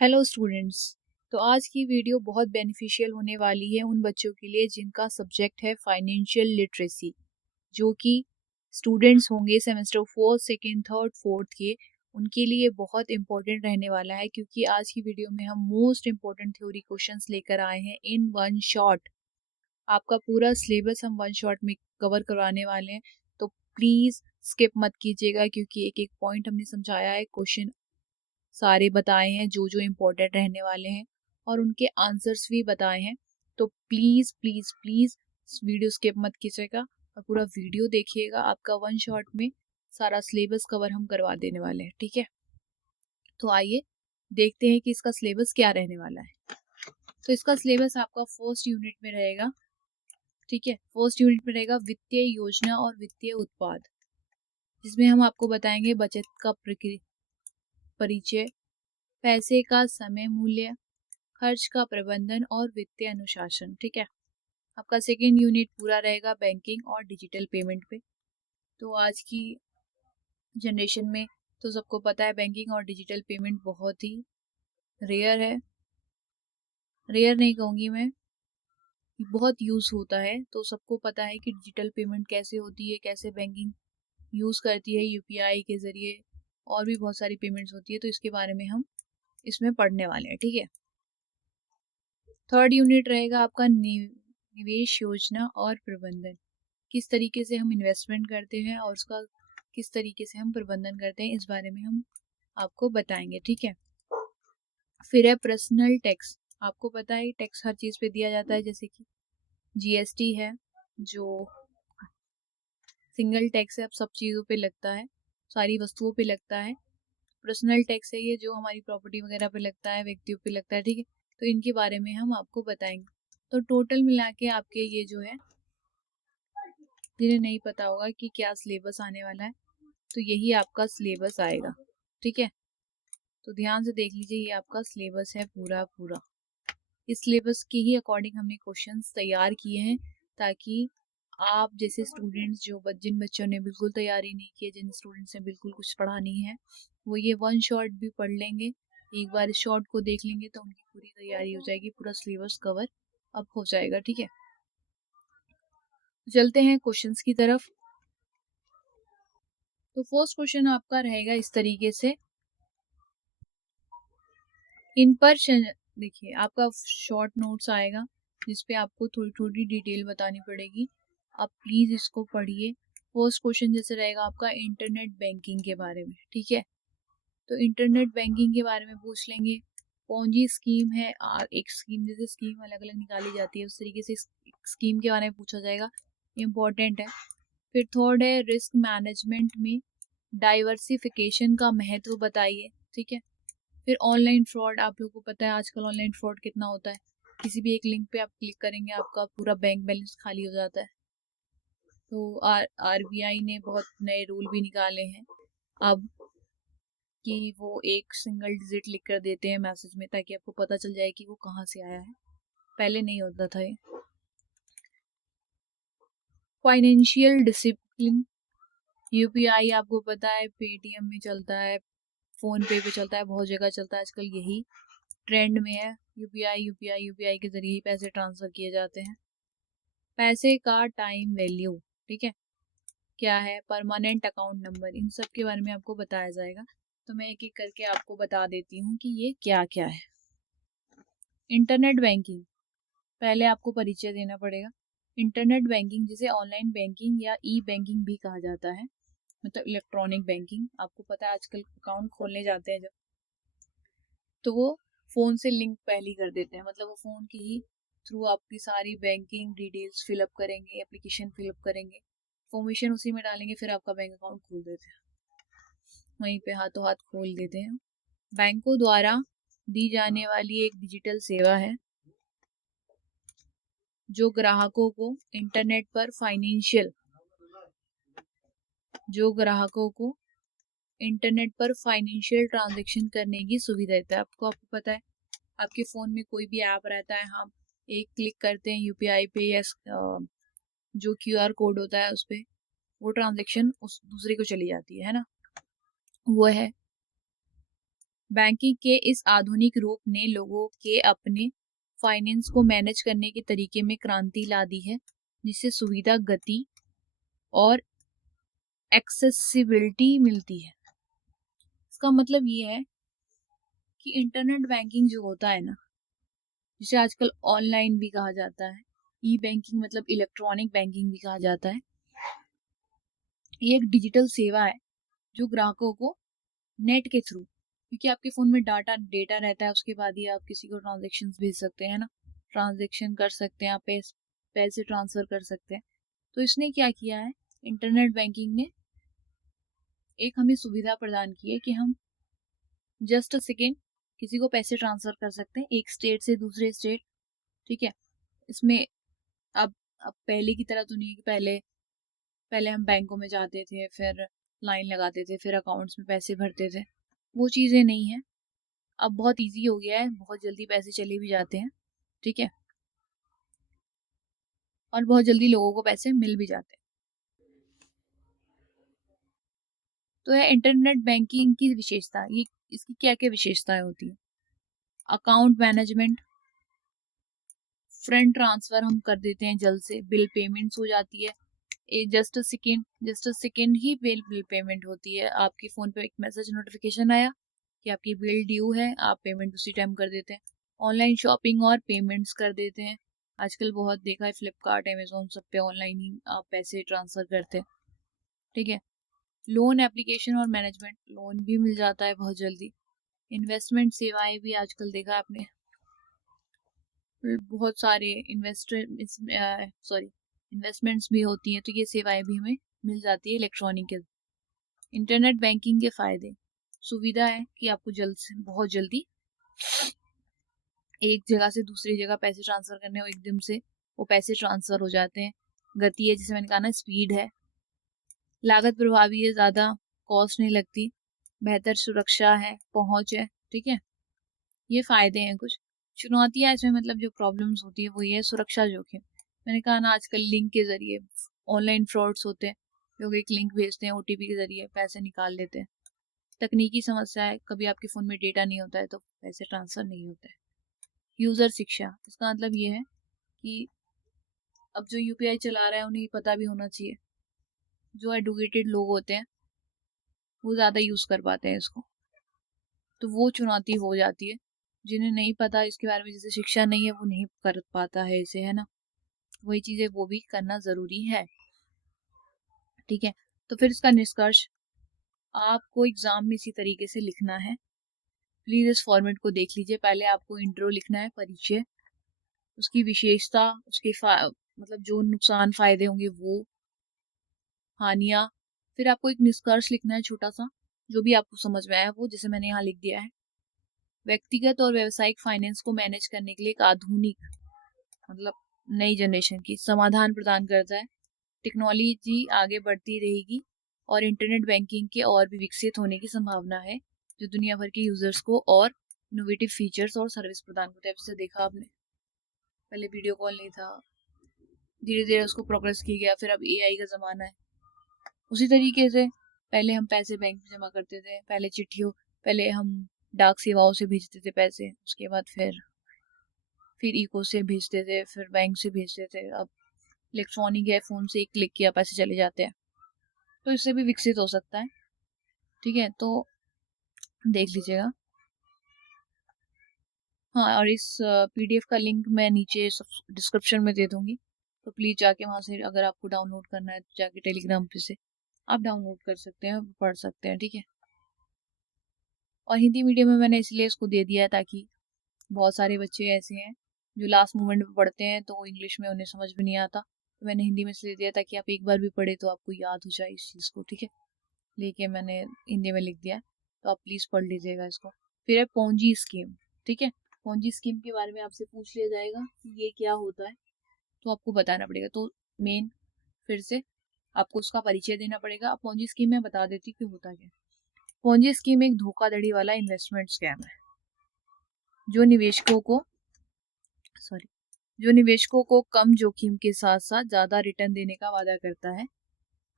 Hello students. तो आज की वीडियो बहुत बेनिफिशियल होने वाली है उन बच्चों के लिए जिनका सब्जेक्ट है फाइनेंशियल लिटरेसी, जो कि स्टूडेंट्स होंगे सेमेस्टर 4, 2nd, 3rd, 4th के। उनके लिए बहुत इंपॉर्टेंट रहने वाला है क्योंकि आज की वीडियो में हम मोस्ट इंपॉर्टेंट थ्योरी क्वेश्चंस लेकर आए हैं इन वन शॉट। आपका पूरा सिलेबस हम वन शॉट में कवर करवाने वाले हैं, तो प्लीज़ स्किप मत कीजिएगा क्योंकि एक एक पॉइंट हमने समझाया है, क्वेश्चन सारे बताए हैं जो जो इम्पोर्टेंट रहने वाले हैं और उनके आंसर्स भी बताए हैं। तो please please please video skip मत कीजिएगा और पूरा वीडियो देखिएगा। आपका वन शॉट में सारा सिलेबस कवर हम करवा देने वाले हैं, ठीक है। तो आइए देखते हैं कि इसका सिलेबस क्या रहने वाला है। तो इसका सिलेबस आपका फर्स्ट यूनिट में रहेगा, ठीक है। फर्स्ट यूनिट में रहेगा वित्तीय योजना और वित्तीय उत्पाद, जिसमें हम आपको बताएंगे बचत का परिचय, पैसे का समय मूल्य, खर्च का प्रबंधन और वित्तीय अनुशासन, ठीक है। आपका सेकेंड यूनिट पूरा रहेगा बैंकिंग और डिजिटल पेमेंट पे। तो आज की जनरेशन में तो सबको पता है बैंकिंग और डिजिटल पेमेंट बहुत ही रेयर है, रेयर नहीं कहूँगी मैं, बहुत यूज़ होता है। तो सबको पता है कि डिजिटल पेमेंट कैसे होती है, कैसे बैंकिंग यूज़ करती है यूपीआई के ज़रिए, और भी बहुत सारी पेमेंट्स होती है। तो इसके बारे में हम इसमें पढ़ने वाले हैं, ठीक है। थर्ड यूनिट रहेगा आपका निवेश योजना और प्रबंधन, किस तरीके से हम इन्वेस्टमेंट करते हैं और उसका किस तरीके से हम प्रबंधन करते हैं, इस बारे में हम आपको बताएंगे, ठीक है। फिर है पर्सनल टैक्स। आपको पता है टैक्स हर चीज़ पे दिया जाता है, जैसे कि जीएसटी है जो सिंगल टैक्स है, अब सब चीज़ों पे लगता है, सारी वस्तुओं पे लगता है। पर्सनल टैक्स है ये जो हमारी प्रॉपर्टी वगैरह पे लगता है, व्यक्तियों पे लगता है, ठीक है। तो इनके बारे में हम आपको बताएंगे। तो टोटल मिला के आपके ये जो है, जिन्हें नहीं पता होगा कि क्या सिलेबस आने वाला है, तो यही आपका सिलेबस आएगा, ठीक है। तो ध्यान से देख लीजिए, ये आपका सिलेबस है पूरा पूरा। इस सिलेबस के ही अकॉर्डिंग हमने क्वेश्चंस तैयार किए हैं, ताकि आप जैसे स्टूडेंट्स जिन बच्चों ने बिल्कुल तैयारी नहीं की है, जिन स्टूडेंट्स ने बिल्कुल कुछ पढ़ा नहीं है, वो ये वन शॉट भी पढ़ लेंगे। एक बार इस शॉट को देख लेंगे तो उनकी पूरी तैयारी हो जाएगी, पूरा सिलेबस कवर अब हो जाएगा, ठीक है। चलते हैं क्वेश्चंस की तरफ। तो फर्स्ट क्वेश्चन आपका रहेगा इस तरीके से, इन पर देखिए आपका शॉर्ट नोट्स आएगा जिसपे आपको थोड़ी थोड़ी डिटेल बतानी पड़ेगी, आप प्लीज इसको पढ़िए। फर्स्ट क्वेश्चन जैसे रहेगा आपका इंटरनेट बैंकिंग के बारे में, ठीक है। तो इंटरनेट बैंकिंग के बारे में पूछ लेंगे। पोंजी स्कीम है, एक स्कीम, जैसे स्कीम अलग अलग निकाली जाती है उस तरीके से स्कीम के बारे में पूछा जाएगा, इम्पोर्टेंट है। फिर थर्ड है रिस्क मैनेजमेंट में डाइवर्सिफिकेशन का महत्व बताइए, ठीक है। फिर ऑनलाइन फ्रॉड, आप लोगों को पता है आजकल ऑनलाइन फ्रॉड कितना होता है, किसी भी एक लिंक पे आप क्लिक करेंगे आपका पूरा बैंक बैलेंस खाली हो जाता है। तो आरबीआई ने बहुत नए रूल भी निकाले हैं अब, कि वो एक सिंगल डिजिट लिख कर देते हैं मैसेज में, ताकि आपको पता चल जाए कि वो कहाँ से आया है, पहले नहीं होता था ये। फाइनेंशियल डिसिप्लिन, यूपीआई आपको पता है पेटीएम में चलता है, फोन पे पे चलता है, बहुत जगह चलता है आजकल, यही ट्रेंड में है। यूपीआई यूपीआई यूपीआई के जरिए ही पैसे ट्रांसफर किए जाते हैं। पैसे का टाइम वैल्यू, ठीक है, क्या है, परमानेंट अकाउंट नंबर, इन सब के बारे में आपको बताया जाएगा। तो मैं एक एक करके आपको बता देती हूँ कि ये क्या क्या है। इंटरनेट बैंकिंग, पहले आपको परिचय देना पड़ेगा। इंटरनेट बैंकिंग जिसे ऑनलाइन बैंकिंग या ई बैंकिंग भी कहा जाता है, मतलब इलेक्ट्रॉनिक बैंकिंग। आपको पता है आजकल अकाउंट खोलने जाते हैं जब, तो वो फ़ोन से लिंक पहले ही कर देते हैं, मतलब वो फ़ोन की ही थ्रू आपकी सारी बैंकिंग डिटेल्स फिलअप करेंगे, एप्लीकेशन फिलअप करेंगे, इन्फॉर्मेशन उसी में डालेंगे, फिर आपका बैंक अकाउंट खोल देते हैं, वहीं पे हाथों हाथ खोल देते हैं। बैंकों द्वारा दी जाने वाली एक डिजिटल सेवा है जो ग्राहकों को इंटरनेट पर फाइनेंशियल ट्रांजैक्शन करने की सुविधा देता है। आपको पता है आपके फ़ोन में कोई भी ऐप रहता है, हम एक क्लिक करते हैं यूपीआई पे या जो क्यूआर कोड होता है उस पर, वो ट्रांजैक्शन उस दूसरे को चली जाती है ना, वो है बैंकिंग के इस आधुनिक रूप ने लोगों के अपने फाइनेंस को मैनेज करने के तरीके में क्रांति ला दी है, जिससे सुविधा, गति और एक्सेसिबिलिटी मिलती है। इसका मतलब ये है कि इंटरनेट बैंकिंग जो होता है ना, जिसे आजकल ऑनलाइन भी कहा जाता है, ई बैंकिंग मतलब इलेक्ट्रॉनिक बैंकिंग भी कहा जाता है, ये एक डिजिटल सेवा है जो ग्राहकों को नेट के थ्रू, क्योंकि आपके फ़ोन में डेटा रहता है, उसके बाद ही आप किसी को ट्रांजेक्शन्स भेज सकते हैं ना, ट्रांजेक्शन कर सकते हैं, आप पैसे ट्रांसफ़र कर सकते हैं। तो इसने क्या किया है, इंटरनेट बैंकिंग ने एक हमें सुविधा प्रदान की है कि हम जस्ट अ सेकेंड किसी को पैसे ट्रांसफ़र कर सकते हैं एक स्टेट से दूसरे स्टेट, ठीक है। इसमें अब पहले की तरह तो नहीं कि पहले हम बैंकों में जाते थे, फिर लाइन लगाते थे, फिर अकाउंट्स में पैसे भरते थे, वो चीज़ें नहीं है। अब बहुत ईज़ी हो गया है, बहुत जल्दी पैसे चले भी जाते हैं, ठीक है, और बहुत जल्दी लोगों को पैसे मिल भी जाते हैं। तो है इंटरनेट बैंकिंग की विशेषता, ये इसकी क्या-क्या विशेषताएं होती हैं? अकाउंट मैनेजमेंट, फंड ट्रांसफ़र हम कर देते हैं जल्द से, बिल पेमेंट्स हो जाती है, just a second he bill payment होती है। आपके फ़ोन पे एक मैसेज नोटिफिकेशन आया कि आपकी बिल ड्यू है, आप पेमेंट उसी टाइम कर देते हैं। ऑनलाइन शॉपिंग और पेमेंट्स कर देते हैं। आजकल बहुत देखा है, फ्लिपकार्ट, अमेज़न सब पे ऑनलाइन ही आप पैसे ट्रांसफ़र करते हैं, ठीक है। लोन एप्लीकेशन और मैनेजमेंट, लोन भी मिल जाता है बहुत जल्दी। इन्वेस्टमेंट सेवाएं भी आजकल देखा है आपने, बहुत सारे इन्वेस्टमेंट्स भी होती हैं, तो ये सेवाएं भी हमें मिल जाती है इलेक्ट्रॉनिकल। इंटरनेट बैंकिंग के फ़ायदे, सुविधा है कि आपको बहुत जल्दी एक जगह से दूसरी जगह पैसे ट्रांसफ़र करने हो, एकदम से वो पैसे ट्रांसफ़र हो जाते हैं। गति है, जैसे मैंने कहा ना, स्पीड है। लागत प्रभावी है, ज़्यादा कॉस्ट नहीं लगती। बेहतर सुरक्षा है, पहुँच है, ठीक है। ये फ़ायदे हैं कुछ। चुनौतियाँ इसमें मतलब जो प्रॉब्लम्स होती है वो ये है, सुरक्षा जोखिम। मैंने कहा ना, आजकल लिंक के ज़रिए ऑनलाइन फ्रॉड्स होते हैं, लोग एक लिंक भेजते हैं, ओटीपी के ज़रिए पैसे निकाल लेते हैं। तकनीकी समस्या है, कभी आपके फ़ोन में डेटा नहीं होता है तो पैसे ट्रांसफ़र नहीं होते हैं। यूज़र शिक्षा, इसका मतलब ये है कि अब जो यूपीआई चला रहा है उन्हें पता भी होना चाहिए। जो एडुकेटेड लोग होते हैं वो ज़्यादा यूज़ कर पाते हैं इसको, तो वो चुनौती हो जाती है। जिन्हें नहीं पता इसके बारे में, जिसे शिक्षा नहीं है, वो नहीं कर पाता है इसे, है ना। वही चीज़ें वो भी करना ज़रूरी है, ठीक है। तो फिर इसका निष्कर्ष, आपको एग्ज़ाम में इसी तरीके से लिखना है। प्लीज़ इस फॉर्मेट को देख लीजिए। पहले आपको इंट्रो लिखना है, परिचय, उसकी विशेषता, उसके मतलब जो नुकसान फ़ायदे होंगे वो, हानियाँ। फिर आपको एक निष्कर्ष लिखना है छोटा-सा, जो भी आपको समझ में आया वो, जैसे मैंने यहाँ लिख दिया है। व्यक्तिगत और व्यावसायिक फाइनेंस को मैनेज करने के लिए एक आधुनिक, मतलब नई जनरेशन की समाधान प्रदान करता है। टेक्नोलॉजी आगे बढ़ती रहेगी और इंटरनेट बैंकिंग के और भी विकसित होने की संभावना है, जो दुनिया भर के यूजर्स को और इनोवेटिव फीचर्स और सर्विस प्रदान करता है। जैसे देखा आपने, पहले वीडियो कॉल नहीं था, धीरे धीरे उसको प्रोग्रेस किया गया, फिर अब एआई का ज़माना है। उसी तरीके से पहले हम पैसे बैंक में जमा करते थे, पहले हम डाक सेवाओं से भेजते थे पैसे, उसके बाद फिर इको से भेजते थे, फिर बैंक से भेजते थे। अब इलेक्ट्रॉनिक है, फ़ोन से एक क्लिक किया पैसे चले जाते हैं। तो इससे भी विकसित हो सकता है, ठीक है। तो देख लीजिएगा। हाँ, और इस पीडीएफ का लिंक मैं नीचे डिस्क्रिप्शन में दे दूंगी, तो प्लीज़ जाके वहाँ से, अगर आपको डाउनलोड करना है तो जाके टेलीग्राम पे से आप डाउनलोड कर सकते हैं, पढ़ सकते हैं, ठीक है। और हिंदी मीडियम में मैंने इसलिए इसको दे दिया है ताकि बहुत सारे बच्चे ऐसे हैं जो लास्ट मोमेंट में पढ़ते हैं तो इंग्लिश में उन्हें समझ में नहीं आता, तो मैंने हिंदी में इसलिए दिया ताकि आप एक बार भी पढ़े तो आपको याद हो जाए इस चीज़ को, ठीक है। लेके मैंने हिंदी में लिख दिया है, तो आप प्लीज़ पढ़ लीजिएगा इसको। फिर है पोंजी स्कीम, ठीक है। पोंजी स्कीम के बारे में आपसे पूछ लिया जाएगा कि ये क्या होता है, तो आपको बताना पड़ेगा। तो मेन, फिर से आपको उसका परिचय देना पड़ेगा। अब पोंजी स्कीम में बता देती कि होता क्या है। पोंजी स्कीम एक धोखाधड़ी वाला इन्वेस्टमेंट स्कैम है जो निवेशकों को कम जोखिम के साथ साथ ज़्यादा रिटर्न देने का वादा करता है।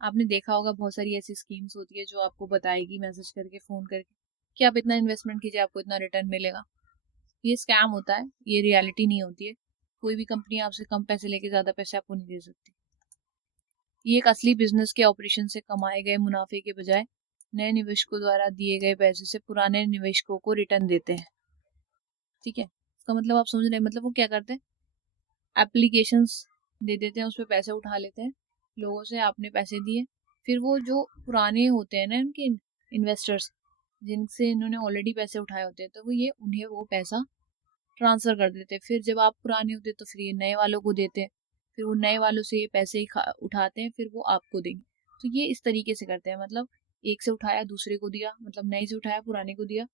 आपने देखा होगा बहुत सारी ऐसी स्कीम्स होती है जो आपको बताएगी मैसेज करके, फ़ोन करके कि आप इतना इन्वेस्टमेंट कीजिए आपको इतना रिटर्न मिलेगा। ये स्कैम होता है, ये रियलिटी नहीं होती है। कोई भी कंपनी आपसे कम पैसे लेके ज़्यादा पैसे आपको नहीं दे सकती। ये एक असली बिजनेस के ऑपरेशन से कमाए गए मुनाफे के बजाय नए निवेशकों द्वारा दिए गए पैसे से पुराने निवेशकों को रिटर्न देते हैं। ठीक है, इसका मतलब आप समझ रहे हैं। मतलब वो क्या करते हैं, एप्लीकेशंस दे देते हैं, उस पर पैसे उठा लेते हैं लोगों से, आपने पैसे दिए, फिर वो जो पुराने होते हैं ना इनके इन्वेस्टर्स, जिनसे इन्होंने ऑलरेडी पैसे उठाए होते हैं, तो वो ये उन्हें वो पैसा ट्रांसफ़र कर देते हैं। फिर जब आप पुराने होते तो फिर ये नए वालों को देते हैं, फिर वो नए वालों से ये पैसे उठाते हैं, फिर वो आपको देंगे। तो ये इस तरीके से करते हैं, मतलब एक से उठाया दूसरे को दिया, मतलब नए से उठाया पुराने को दिया,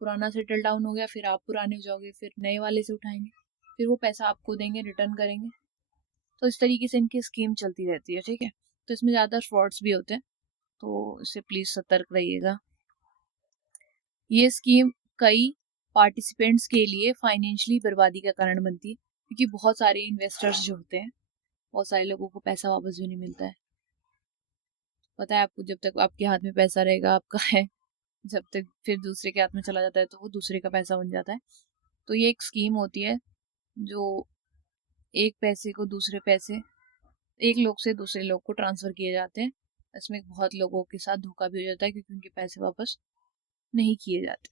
पुराना सेटल डाउन हो गया, फिर आप पुराने हो जाओगे, फिर नए वाले से उठाएंगे, फिर वो पैसा आपको देंगे, रिटर्न करेंगे। तो इस तरीके से इनकी स्कीम चलती रहती है। ठीक है, तो इसमें ज़्यादा फ्रॉड्स भी होते हैं, तो इससे प्लीज़ सतर्क रहिएगा। ये स्कीम कई पार्टिसिपेंट्स के लिए फाइनेंशियली बर्बादी का कारण बनती है, क्योंकि बहुत सारे इन्वेस्टर्स जो होते हैं, बहुत सारे लोगों को पैसा वापस भी नहीं मिलता है। पता है आपको, जब तक आपके हाथ में पैसा रहेगा आपका है, जब तक फिर दूसरे के हाथ में चला जाता है तो वो दूसरे का पैसा बन जाता है। तो ये एक स्कीम होती है जो एक पैसे को दूसरे पैसे, एक लोग से दूसरे लोग को ट्रांसफ़र किए जाते हैं। इसमें बहुत लोगों के साथ धोखा भी हो जाता है, क्योंकि उनके पैसे वापस नहीं किए जाते।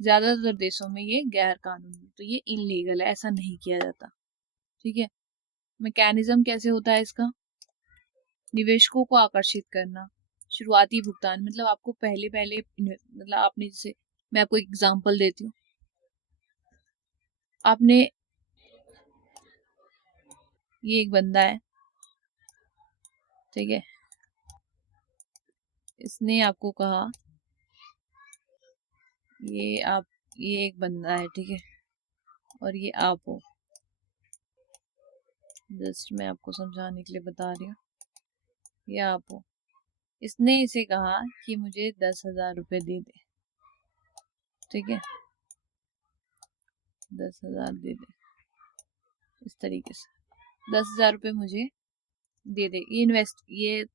ज़्यादातर देशों में ये गैर कानूनी, तो ये इनलीगल है, ऐसा नहीं किया जाता। ठीक है, मैकेनिज्म कैसे होता है इसका, निवेशकों को आकर्षित करना, शुरुआती भुगतान, मतलब आपको पहले पहले मतलब आपने जैसे, मैं आपको एग्जांपल देती हूँ, आपने, ये एक बंदा है, ठीक है, इसने आपको कहा, ये एक बंदा है, ठीक है, और ये आप हो, जस्ट मैं आपको समझाने के लिए बता रही हूँ, ये आप हो। इसने इसे कहा कि मुझे 10,000 रुपये दे दे, ठीक है, 10,000 दे दे, इस तरीके से 10,000 रुपये मुझे दे दे। ये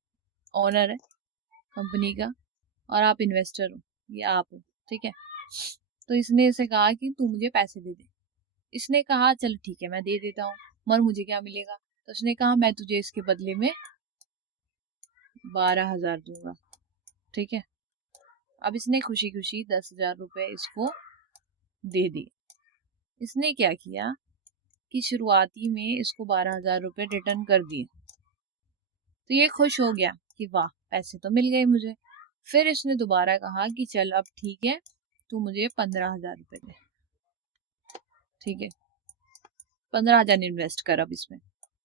ऑनर है कंपनी का और आप इन्वेस्टर हो, ये आप हो, ठीक है। तो इसने इसे कहा कि तू मुझे पैसे दे दे। इसने कहा चल ठीक है मैं दे देता हूँ, मगर मुझे क्या मिलेगा। तो उसने कहा मैं तुझे इसके बदले में 12,000 दूंगा, ठीक है। अब इसने खुशी खुशी 10,000 रुपये इसको दे दिए। इसने क्या किया कि शुरुआती में इसको 12,000 रुपये रिटर्न कर दिए, तो ये खुश हो गया कि वाह पैसे तो मिल गए मुझे। फिर इसने दोबारा कहा कि चल अब ठीक है तू मुझे 15,000 रुपये दे, ठीक है, 15,000 इन्वेस्ट कर अब इसमें।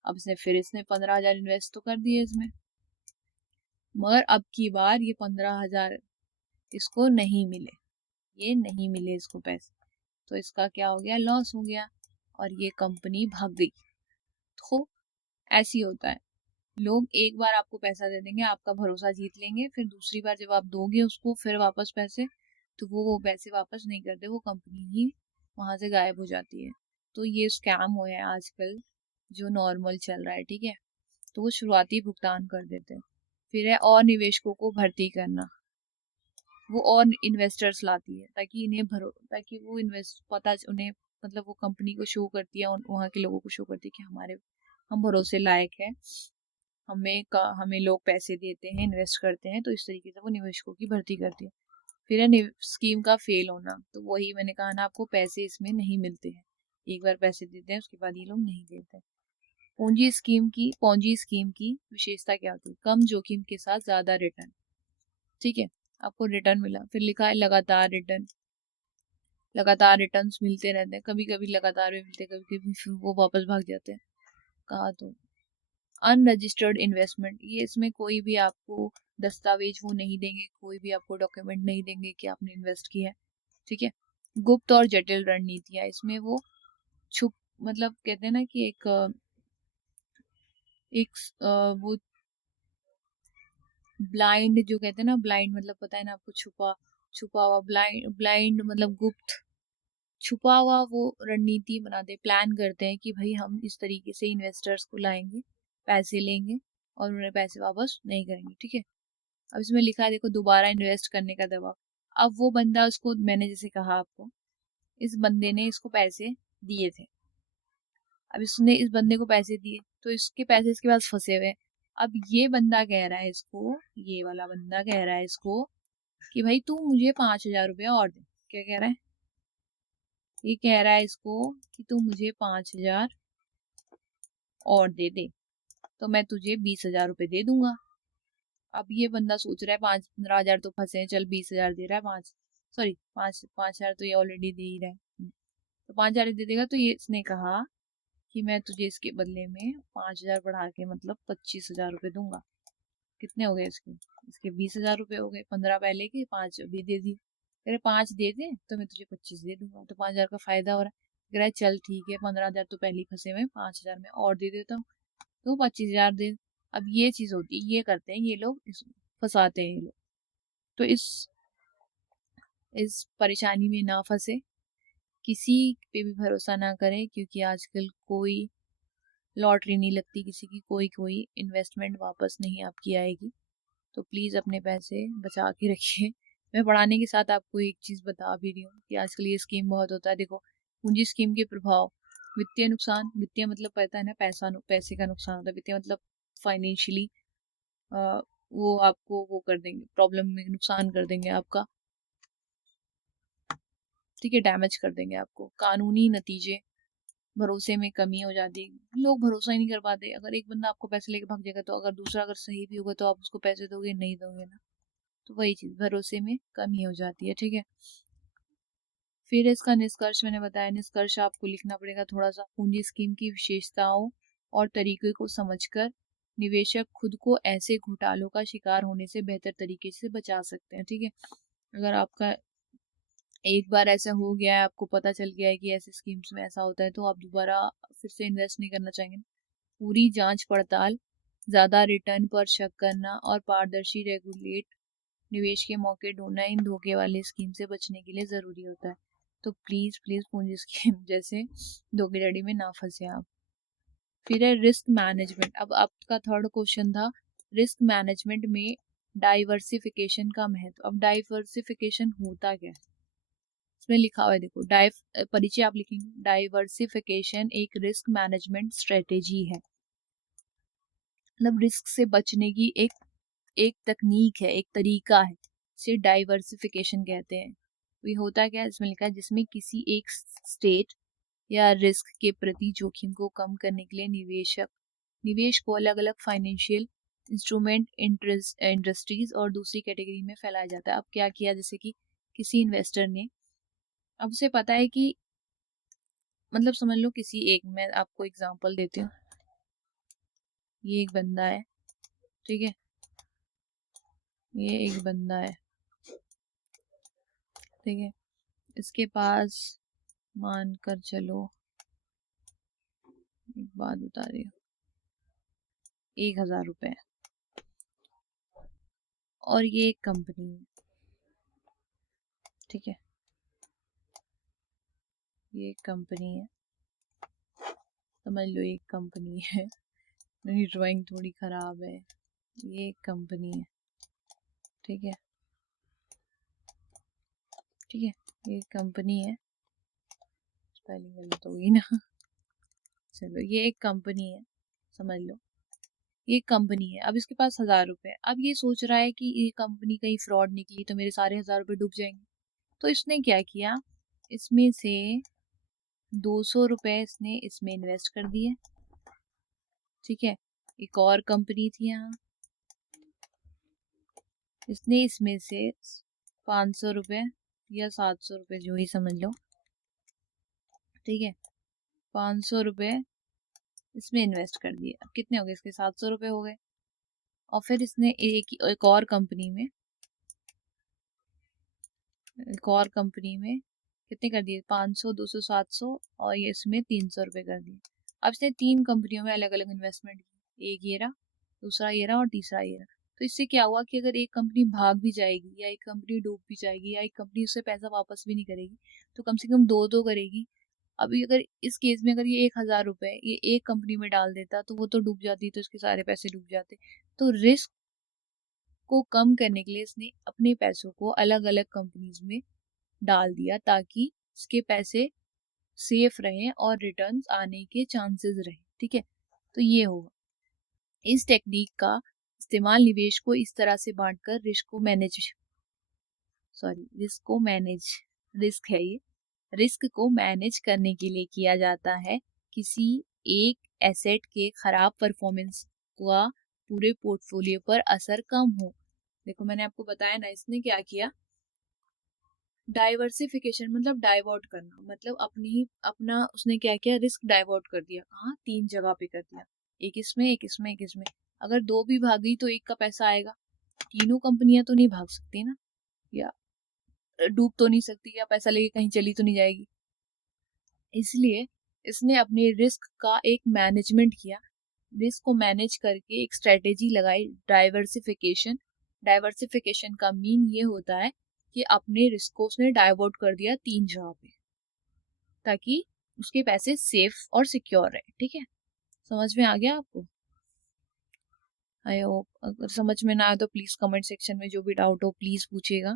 अब इसने 15,000 इन्वेस्ट तो कर दिए इसमें, मगर अब की बार ये 15,000 इसको नहीं मिले, ये नहीं मिले इसको पैसे, तो इसका क्या हो गया, लॉस हो गया और ये कंपनी भाग गई। तो ऐसी होता है, लोग एक बार आपको पैसा दे देंगे, आपका भरोसा जीत लेंगे, फिर दूसरी बार जब आप दोगे उसको फिर वापस पैसे, तो वो पैसे वापस नहीं करते, वो कंपनी ही वहां से गायब हो जाती है। तो ये स्कैम हो है आजकल जो नॉर्मल चल रहा है, ठीक है। तो वो शुरुआती भुगतान कर देते हैं। फिर है और निवेशकों को भर्ती करना, वो और इन्वेस्टर्स लाती है ताकि वो इन्वेस्ट पता उन्हें, मतलब वो कंपनी को शो करती है, वहाँ के लोगों को शो करती है कि हम भरोसे लायक है, हमें लोग पैसे देते हैं, इन्वेस्ट करते हैं, तो इस तरीके से वो निवेशकों की भर्ती करती है। फिर है स्कीम का फेल होना, तो वही मैंने कहा ना आपको, पैसे इसमें नहीं मिलते हैं, एक बार पैसे देते हैं उसके बाद ये लोग नहीं देते। पॉन्जी स्कीम की विशेषता क्या होती है, कम जोखिम के साथ ज्यादा रिटर्न, ठीक है। आपको रिटर्न मिला, फिर लिखा है लगातार रिटर्न्स मिलते रहते हैं, कभी कभी लगातार भी मिलते हैं, कभी कभी फिर वो वापस भाग जाते हैं। कहा तो अनरजिस्टर्ड इन्वेस्टमेंट, ये इसमें कोई भी आपको दस्तावेज वो नहीं देंगे, कोई भी आपको डॉक्यूमेंट नहीं देंगे कि आपने इन्वेस्ट किया है, ठीक है। गुप्त और जटिल रणनीतियां, इसमें वो छुप, मतलब कहते हैं ना कि वो ब्लाइंड, जो कहते हैं ना ब्लाइंड, मतलब पता है ना आपको, छुपा हुआ, ब्लाइंड मतलब गुप्त, छुपा हुआ, वो रणनीति बनाते, प्लान करते हैं कि भाई हम इस तरीके से इन्वेस्टर्स को लाएंगे, पैसे लेंगे और उन्हें पैसे वापस नहीं करेंगे, ठीक है। अब इसमें लिखा है देखो, दोबारा इन्वेस्ट करने का दबाव, अब वो बंदा, उसको मैंने जैसे कहा आपको, इस बंदे ने इसको पैसे दिए थे। अब इसने इस बंदे को पैसे दिए तो इसके पैसे इसके पास फंसे हुए हैं। अब ये बंदा कह रहा है इसको, ये वाला बंदा कह रहा है इसको कि भाई तू मुझे 5,000 रुपया और दे। क्या कह रहा है? ये कह रहा है इसको कि तू मुझे 5,000 और दे दे तो मैं तुझे 20,000 रुपये दे दूंगा। अब ये बंदा सोच रहा है 15,000 तो फंसे हैं, चल 20,000 दे रहा है, 5,000 तो ये ऑलरेडी दे ही रहा है। तो 5,000 दे देगा। तो ये इसने कहा कि मैं तुझे इसके बदले में 5,000 बढ़ा के मतलब 25,000 रुपये दूंगा। कितने हो गए इसके? इसके 20,000 रुपये हो गए। 15 पहले के, 5 अभी दे दी। कह रहे 5 दे दे तो मैं तुझे 25 दे दूंगा। तो 5,000 का फायदा हो रहा है। कह रहा है चल ठीक है, 15,000 तो पहले ही फंसे हुए, 5,000 में और दे देता हूँ तो 25,000 दे। अब ये चीज होती है, ये करते हैं ये लोग, फंसाते हैं ये लोग। तो इस परेशानी में ना फंसे, किसी पे भी भरोसा ना करें, क्योंकि आजकल कोई लॉटरी नहीं लगती किसी की, कोई इन्वेस्टमेंट वापस नहीं आपकी आएगी। तो प्लीज़ अपने पैसे बचा के रखिए। मैं पढ़ाने के साथ आपको एक चीज़ बता भी रही हूँ कि आजकल ये स्कीम बहुत होता है। देखो, पूंजी स्कीम के प्रभाव, वित्तीय नुकसान, वित्तीय मतलब पता है ना, पैसे का नुकसान होता है। वित्तीय मतलब फाइनेंशियली वो आपको वो कर देंगे, प्रॉब्लम में नुकसान कर देंगे आपका, ठीक है, डैमेज कर देंगे आपको। कानूनी नतीजे, भरोसे में कमी हो जाती है, लोग भरोसा ही नहीं कर पाते। अगर एक बंदा आपको पैसे लेके भाग जाएगा तो अगर दूसरा अगर सही भी होगा तो आप उसको पैसे दोगे? नहीं दोगे ना। तो वही चीज, भरोसे में कमी हो जाती है, ठीक है। फिर इसका निष्कर्ष मैंने बताया, निष्कर्ष आपको लिखना पड़ेगा थोड़ा सा। पूंजी स्कीम की विशेषताओं और तरीके को समझकर निवेशक खुद को ऐसे घोटालों का शिकार होने से बेहतर तरीके से बचा सकते हैं, ठीक है। अगर आपका एक बार ऐसा हो गया है, आपको पता चल गया है कि ऐसे स्कीम्स में ऐसा होता है, तो आप दोबारा फिर से इन्वेस्ट नहीं करना चाहेंगे। पूरी जांच पड़ताल, ज्यादा रिटर्न पर शक करना और पारदर्शी रेगुलेट निवेश के मौके ढूंढना इन धोखे वाले स्कीम से बचने के लिए जरूरी होता है। तो प्लीज प्लीज पूंजी स्कीम जैसे धोखेधड़ी में ना फंसे आप। फिर है रिस्क मैनेजमेंट। अब आपका थर्ड क्वेश्चन था रिस्क मैनेजमेंट में डाइवर्सिफिकेशन का महत्व। अब डाइवर्सिफिकेशन होता क्या है? इसमें लिखा हुआ है, देखो, परिचय आप लिखेंगे, डाइवर्सिफिकेशन एक रिस्क मैनेजमेंट स्ट्रेटेजी है। मतलब रिस्क से बचने की एक एक तकनीक है, एक तरीका है, इसे डाइवर्सिफिकेशन कहते हैं। ये होता क्या है? इसमें लिखा है जिसमें किसी एक स्टेट या रिस्क के प्रति जोखिम को कम करने के लिए निवेश को अलग अलग फाइनेंशियल इंस्ट्रूमेंट, इंडस्ट्रीज और दूसरी कैटेगरी में फैलाया जाता है। अब क्या किया, जैसे कि किसी इन्वेस्टर ने, अब उसे पता है कि, मतलब समझ लो किसी एक, मैं आपको एग्जांपल देती हूँ। ये एक बंदा है, ठीक है, ये एक बंदा है, ठीक है, इसके पास, मान कर चलो, एक बात बता रही हूँ, 1,000 रुपए, और ये एक कंपनी है, ठीक है, ये एक कंपनी है, समझ लो एक कंपनी है। मेरी ड्राइंग थोड़ी खराब है। ये एक कंपनी है, ठीक है, ठीक है, ये एक कंपनी है, स्पेलिंग गलत हो गई ना। चलो, ये एक कंपनी है, समझ लो ये कंपनी है। अब इसके पास 1,000 रुपए। अब ये सोच रहा है कि ये कंपनी कहीं फ्रॉड निकली तो मेरे सारे 1,000 रुपए डूब जाएंगे। तो इसने क्या किया, इसमें से 200 रुपए इसने इसमें इन्वेस्ट कर दिए, ठीक है। एक और कंपनी थी यहाँ, इसने इसमें से 500 रुपए या 700 रुपए, जो ही समझ लो, ठीक है, 500 रुपए इसमें इन्वेस्ट कर दिए। अब कितने हो गए इसके? 700 रुपए हो गए। और फिर इसने एक और कंपनी में, कितने कर दिए? 500, 200, 700, और ये इसमें 300 रुपए कर दिए। अब इसने 3 कंपनियों में अलग अलग इन्वेस्टमेंट की, एक ये रहा, दूसरा ये रहा और तीसरा ये रहा। तो इससे क्या हुआ कि अगर एक कंपनी भाग भी जाएगी या एक कंपनी डूब भी जाएगी या एक कंपनी उससे पैसा वापस भी नहीं करेगी, तो कम से कम दो करेगी। अभी अगर इस केस में अगर ये 1,000 रुपए ये एक कंपनी में डाल देता तो वो तो डूब जाती, तो इसके सारे पैसे डूब जाते। तो रिस्क को कम करने के लिए इसने अपने पैसों को अलग अलग कंपनीज में डाल दिया ताकि इसके पैसे सेफ रहें और रिटर्न्स आने के चांसेस रहें। ठीक है, तो ये होगा। इस टेक्निक का इस्तेमाल निवेश को इस तरह से बांटकर रिस्क को मैनेज करने के लिए किया जाता है। किसी एक एसेट के खराब परफॉर्मेंस का पूरे पोर्टफोलियो पर असर कम हो। देखो मैंने आपको बताया ना, इसने क्या किया, डाइवर्सिफिकेशन मतलब डाइवर्ट करना, मतलब अपना उसने क्या किया, रिस्क डाइवर्ट कर दिया। कहाँ, 3 जगह पे कर दिया, एक इसमें एक इसमें एक इसमें। अगर 2 भी भाग गई तो एक का पैसा आएगा। तीनों कंपनियां तो नहीं भाग सकती ना, या डूब तो नहीं सकती, या पैसा लेके कहीं चली तो नहीं जाएगी। इसलिए इसने अपने रिस्क का एक मैनेजमेंट किया, रिस्क को मैनेज करके एक स्ट्रेटेजी लगाई, डाइवर्सिफिकेशन का मीन ये होता है कि अपने रिस्क को उसने डाइवर्ट कर दिया 3 जगह पे ताकि उसके पैसे सेफ और सिक्योर रहे। ठीक है, समझ में आ गया आपको? I hope. अगर समझ में ना आए तो प्लीज कमेंट सेक्शन में जो भी डाउट हो प्लीज पूछिएगा,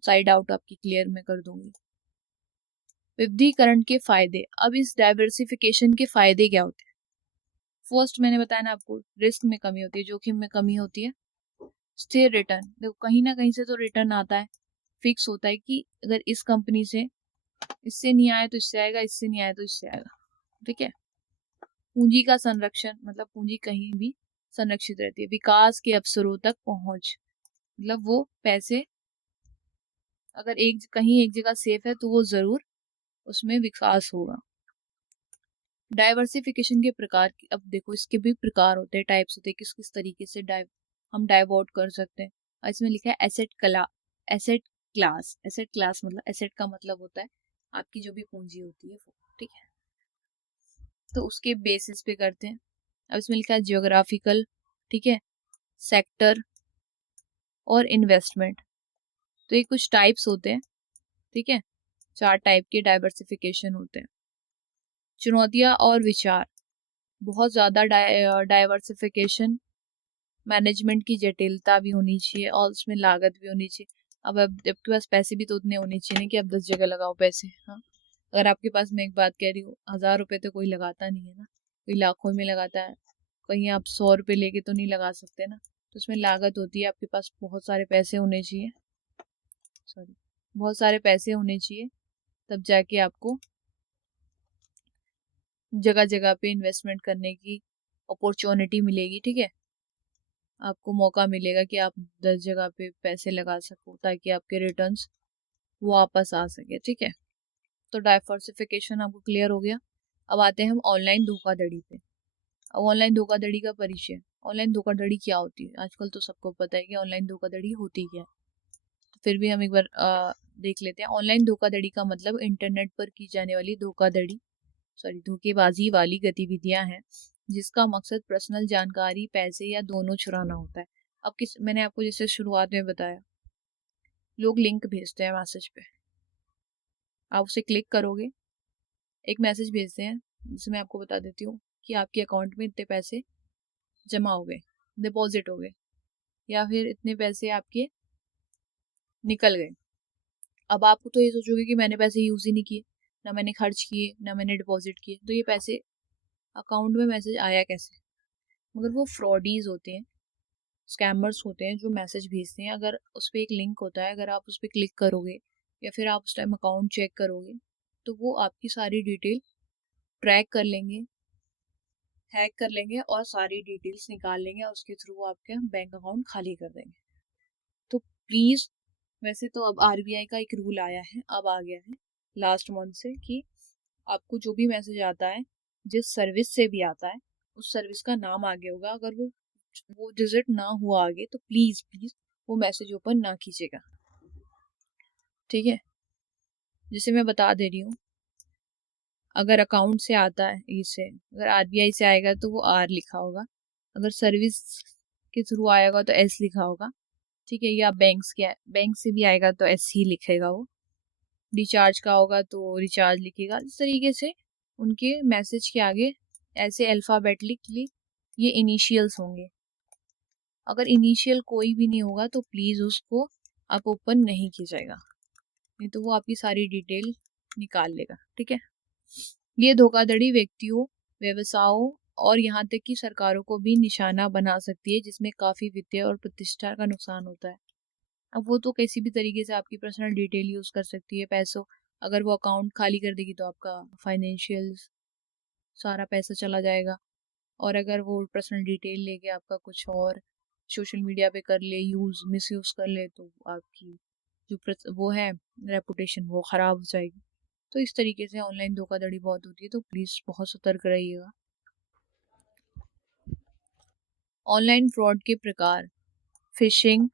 साइड डाउट आपकी क्लियर मैं कर दूंगी। विविधीकरण के फायदे। अब इस डाइवर्सिफिकेशन के फायदे क्या होते हैं? फर्स्ट मैंने बताया ना आपको, रिस्क में कमी होती है, जोखिम में कमी होती है। स्थिर रिटर्न, देखो कहीं ना कहीं से तो रिटर्न आता है, फिक्स होता है कि अगर इस कंपनी से इससे नहीं आया तो इससे आएगा, इससे नहीं आया तो इससे आएगा। ठीक है। पूंजी का संरक्षण, मतलब पूंजी कहीं भी संरक्षित रहती है। विकास के अवसरों तक पहुंच, मतलब वो पैसे अगर कहीं एक जगह सेफ है तो वो जरूर उसमें विकास होगा। डाइवर्सिफिकेशन के प्रकार, अब देखो इसके भी प्रकार होते हैं, टाइप्स होते हैं, किस किस तरीके से हम डाइवर्ट कर सकते हैं। और इसमें लिखा है एसेट क्लास मतलब एसेट का मतलब होता है आपकी जो भी पूंजी होती है वो। ठीक है, तो उसके बेसिस पे करते हैं। अब इसमें लिखा है जियोग्राफिकल, ठीक है, सेक्टर और इन्वेस्टमेंट। तो ये कुछ टाइप्स होते हैं। ठीक है, 4 टाइप के डाइवर्सिफिकेशन होते हैं। चुनौतियां और विचार, बहुत ज़्यादा डाइवर्सिफिकेशन मैनेजमेंट की जटिलता भी होनी चाहिए और उसमें लागत भी होनी चाहिए। अब आपके पास पैसे भी तो उतने होने चाहिए ना कि आप 10 जगह लगाओ पैसे। हाँ, अगर आपके पास, मैं एक बात कह रही हूँ, 1000 रुपये तो कोई लगाता नहीं है ना, कोई लाखों में लगाता है। कहीं आप 100 रुपये लेके तो नहीं लगा सकते ना, तो उसमें लागत होती है। आपके पास बहुत सारे पैसे होने चाहिए, बहुत सारे पैसे होने चाहिए, तब जाके आपको जगह जगह पे इन्वेस्टमेंट करने की अपॉर्चुनिटी मिलेगी। ठीक है, आपको मौका मिलेगा कि आप 10 जगह पे पैसे लगा सको ताकि आपके रिटर्न्स वापस आ सके। ठीक है, तो डाइवर्सिफिकेशन आपको क्लियर हो गया। अब आते हैं हम ऑनलाइन धोखाधड़ी पे। अब ऑनलाइन धोखाधड़ी का परिचय। ऑनलाइन धोखाधड़ी क्या होती है? आजकल तो सबको पता है कि ऑनलाइन धोखाधड़ी होती क्या है, तो फिर भी हम एक बार देख लेते हैं। ऑनलाइन धोखाधड़ी का मतलब इंटरनेट पर की जाने वाली धोखेबाजी वाली गतिविधियां हैं जिसका मकसद पर्सनल जानकारी, पैसे या दोनों चुराना होता है। अब मैंने आपको जैसे शुरुआत में बताया, लोग लिंक भेजते हैं मैसेज पे, आप उसे क्लिक करोगे, एक मैसेज भेजते हैं जिसमें मैं आपको बता देती हूँ कि आपके अकाउंट में इतने पैसे जमा हो गए, डिपॉजिट हो गए, या फिर इतने पैसे आपके निकल गए। अब आप तो ये सोचोगे कि मैंने पैसे यूज ही नहीं किए, ना मैंने खर्च किए, ना मैंने डिपॉजिट किए, तो ये पैसे अकाउंट में मैसेज आया कैसे? मगर वो फ्रॉडीज होते हैं, स्कैमर्स होते हैं जो मैसेज भेजते हैं। अगर उस पर एक लिंक होता है, अगर आप उस पर क्लिक करोगे या फिर आप उस टाइम अकाउंट चेक करोगे तो वो आपकी सारी डिटेल ट्रैक कर लेंगे, हैक कर लेंगे और सारी डिटेल्स निकाल लेंगे और उसके थ्रू वो आपके बैंक अकाउंट खाली कर देंगे। तो प्लीज़, वैसे तो अब आरबीआई का एक रूल आया है, अब आ गया है लास्ट मंथ से, कि आपको जो भी मैसेज आता है, जिस सर्विस से भी आता है, उस सर्विस का नाम आगे होगा। अगर वो डिजिट ना हुआ आगे तो प्लीज प्लीज वो मैसेज ओपन ना कीजिएगा। ठीक है, जैसे मैं बता दे रही हूँ, अगर अकाउंट से आता है इससे, अगर आरबीआई से आएगा तो वो आर लिखा होगा, अगर सर्विस के थ्रू आएगा तो एस लिखा होगा। ठीक है, या बैंक से भी आएगा तो एस ही लिखेगा वो। रिचार्ज का होगा तो रिचार्ज लिखेगा। इस तरीके से उनके मैसेज के आगे ऐसे अल्फाबेटिकली ये इनिशियल्स होंगे। अगर इनिशियल कोई भी नहीं होगा तो प्लीज़ उसको आप ओपन नहीं कीजिएगा, नहीं तो वो आपकी सारी डिटेल निकाल लेगा। ठीक है, ये धोखाधड़ी व्यक्तियों, व्यवसायों और यहाँ तक कि सरकारों को भी निशाना बना सकती है, जिसमें काफ़ी वित्तीय और प्रतिष्ठा का नुकसान होता है। अब वो तो किसी भी तरीके से आपकी पर्सनल डिटेल यूज़ कर सकती है, पैसों, अगर वो अकाउंट खाली कर देगी तो आपका फाइनेंशियल सारा पैसा चला जाएगा। और अगर वो पर्सनल डिटेल लेके आपका कुछ और सोशल मीडिया पे कर ले, मिसयूज़ कर ले, तो आपकी जो वो है रेपुटेशन वो ख़राब हो जाएगी। तो इस तरीके से ऑनलाइन धोखाधड़ी बहुत होती है, तो प्लीज़ बहुत सतर्क रहिएगा। ऑनलाइन फ्रॉड के प्रकार: phishing,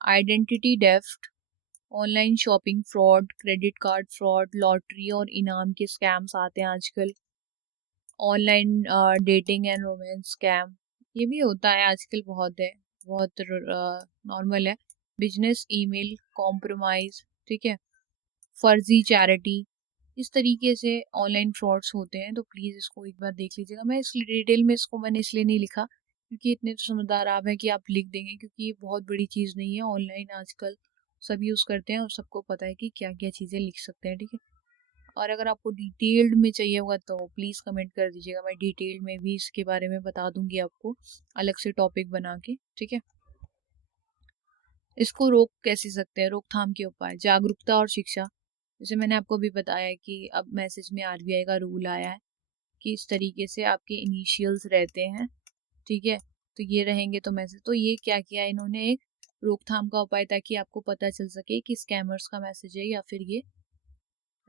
identity theft, online shopping fraud, credit card fraud, lottery और इनाम के स्कैम्स आते हैं आजकल। Online dating and romance scam, ये भी होता है आजकल, बहुत है, बहुत नॉर्मल है। बिजनेस ईमेल कॉम्प्रोमाइज, ठीक है, फर्जी चैरिटी, इस तरीके से ऑनलाइन फ्रॉड्स होते हैं, तो प्लीज़ इसको एक बार देख लीजिएगा। मैं इसलिए डिटेल में इसको मैंने इसलिए नहीं लिखा क्योंकि इतने तो समझदार आप हैं कि आप लिख देंगे, क्योंकि ये बहुत बड़ी चीज़ नहीं है। ऑनलाइन आजकल सब यूज़ करते हैं और सबको पता है कि क्या क्या चीज़ें लिख सकते हैं। ठीक है, और अगर आपको डिटेल्ड में चाहिए होगा तो प्लीज़ कमेंट कर दीजिएगा, मैं डिटेल में भी इसके बारे में बता दूंगी आपको, अलग से टॉपिक बना के। ठीक है, इसको रोक कैसे सकते हैं, रोकथाम के उपाय: जागरूकता और शिक्षा। जैसे मैंने आपको भी बताया कि अब मैसेज में आरबीआई का रूल आया है कि इस तरीके से आपके इनिशियल्स रहते हैं, ठीक है, तो ये रहेंगे तो मैसेज, तो ये क्या किया इन्होंने, एक रोकथाम का उपाय, ताकि आपको पता चल सके कि स्कैमर्स का मैसेज है या फिर ये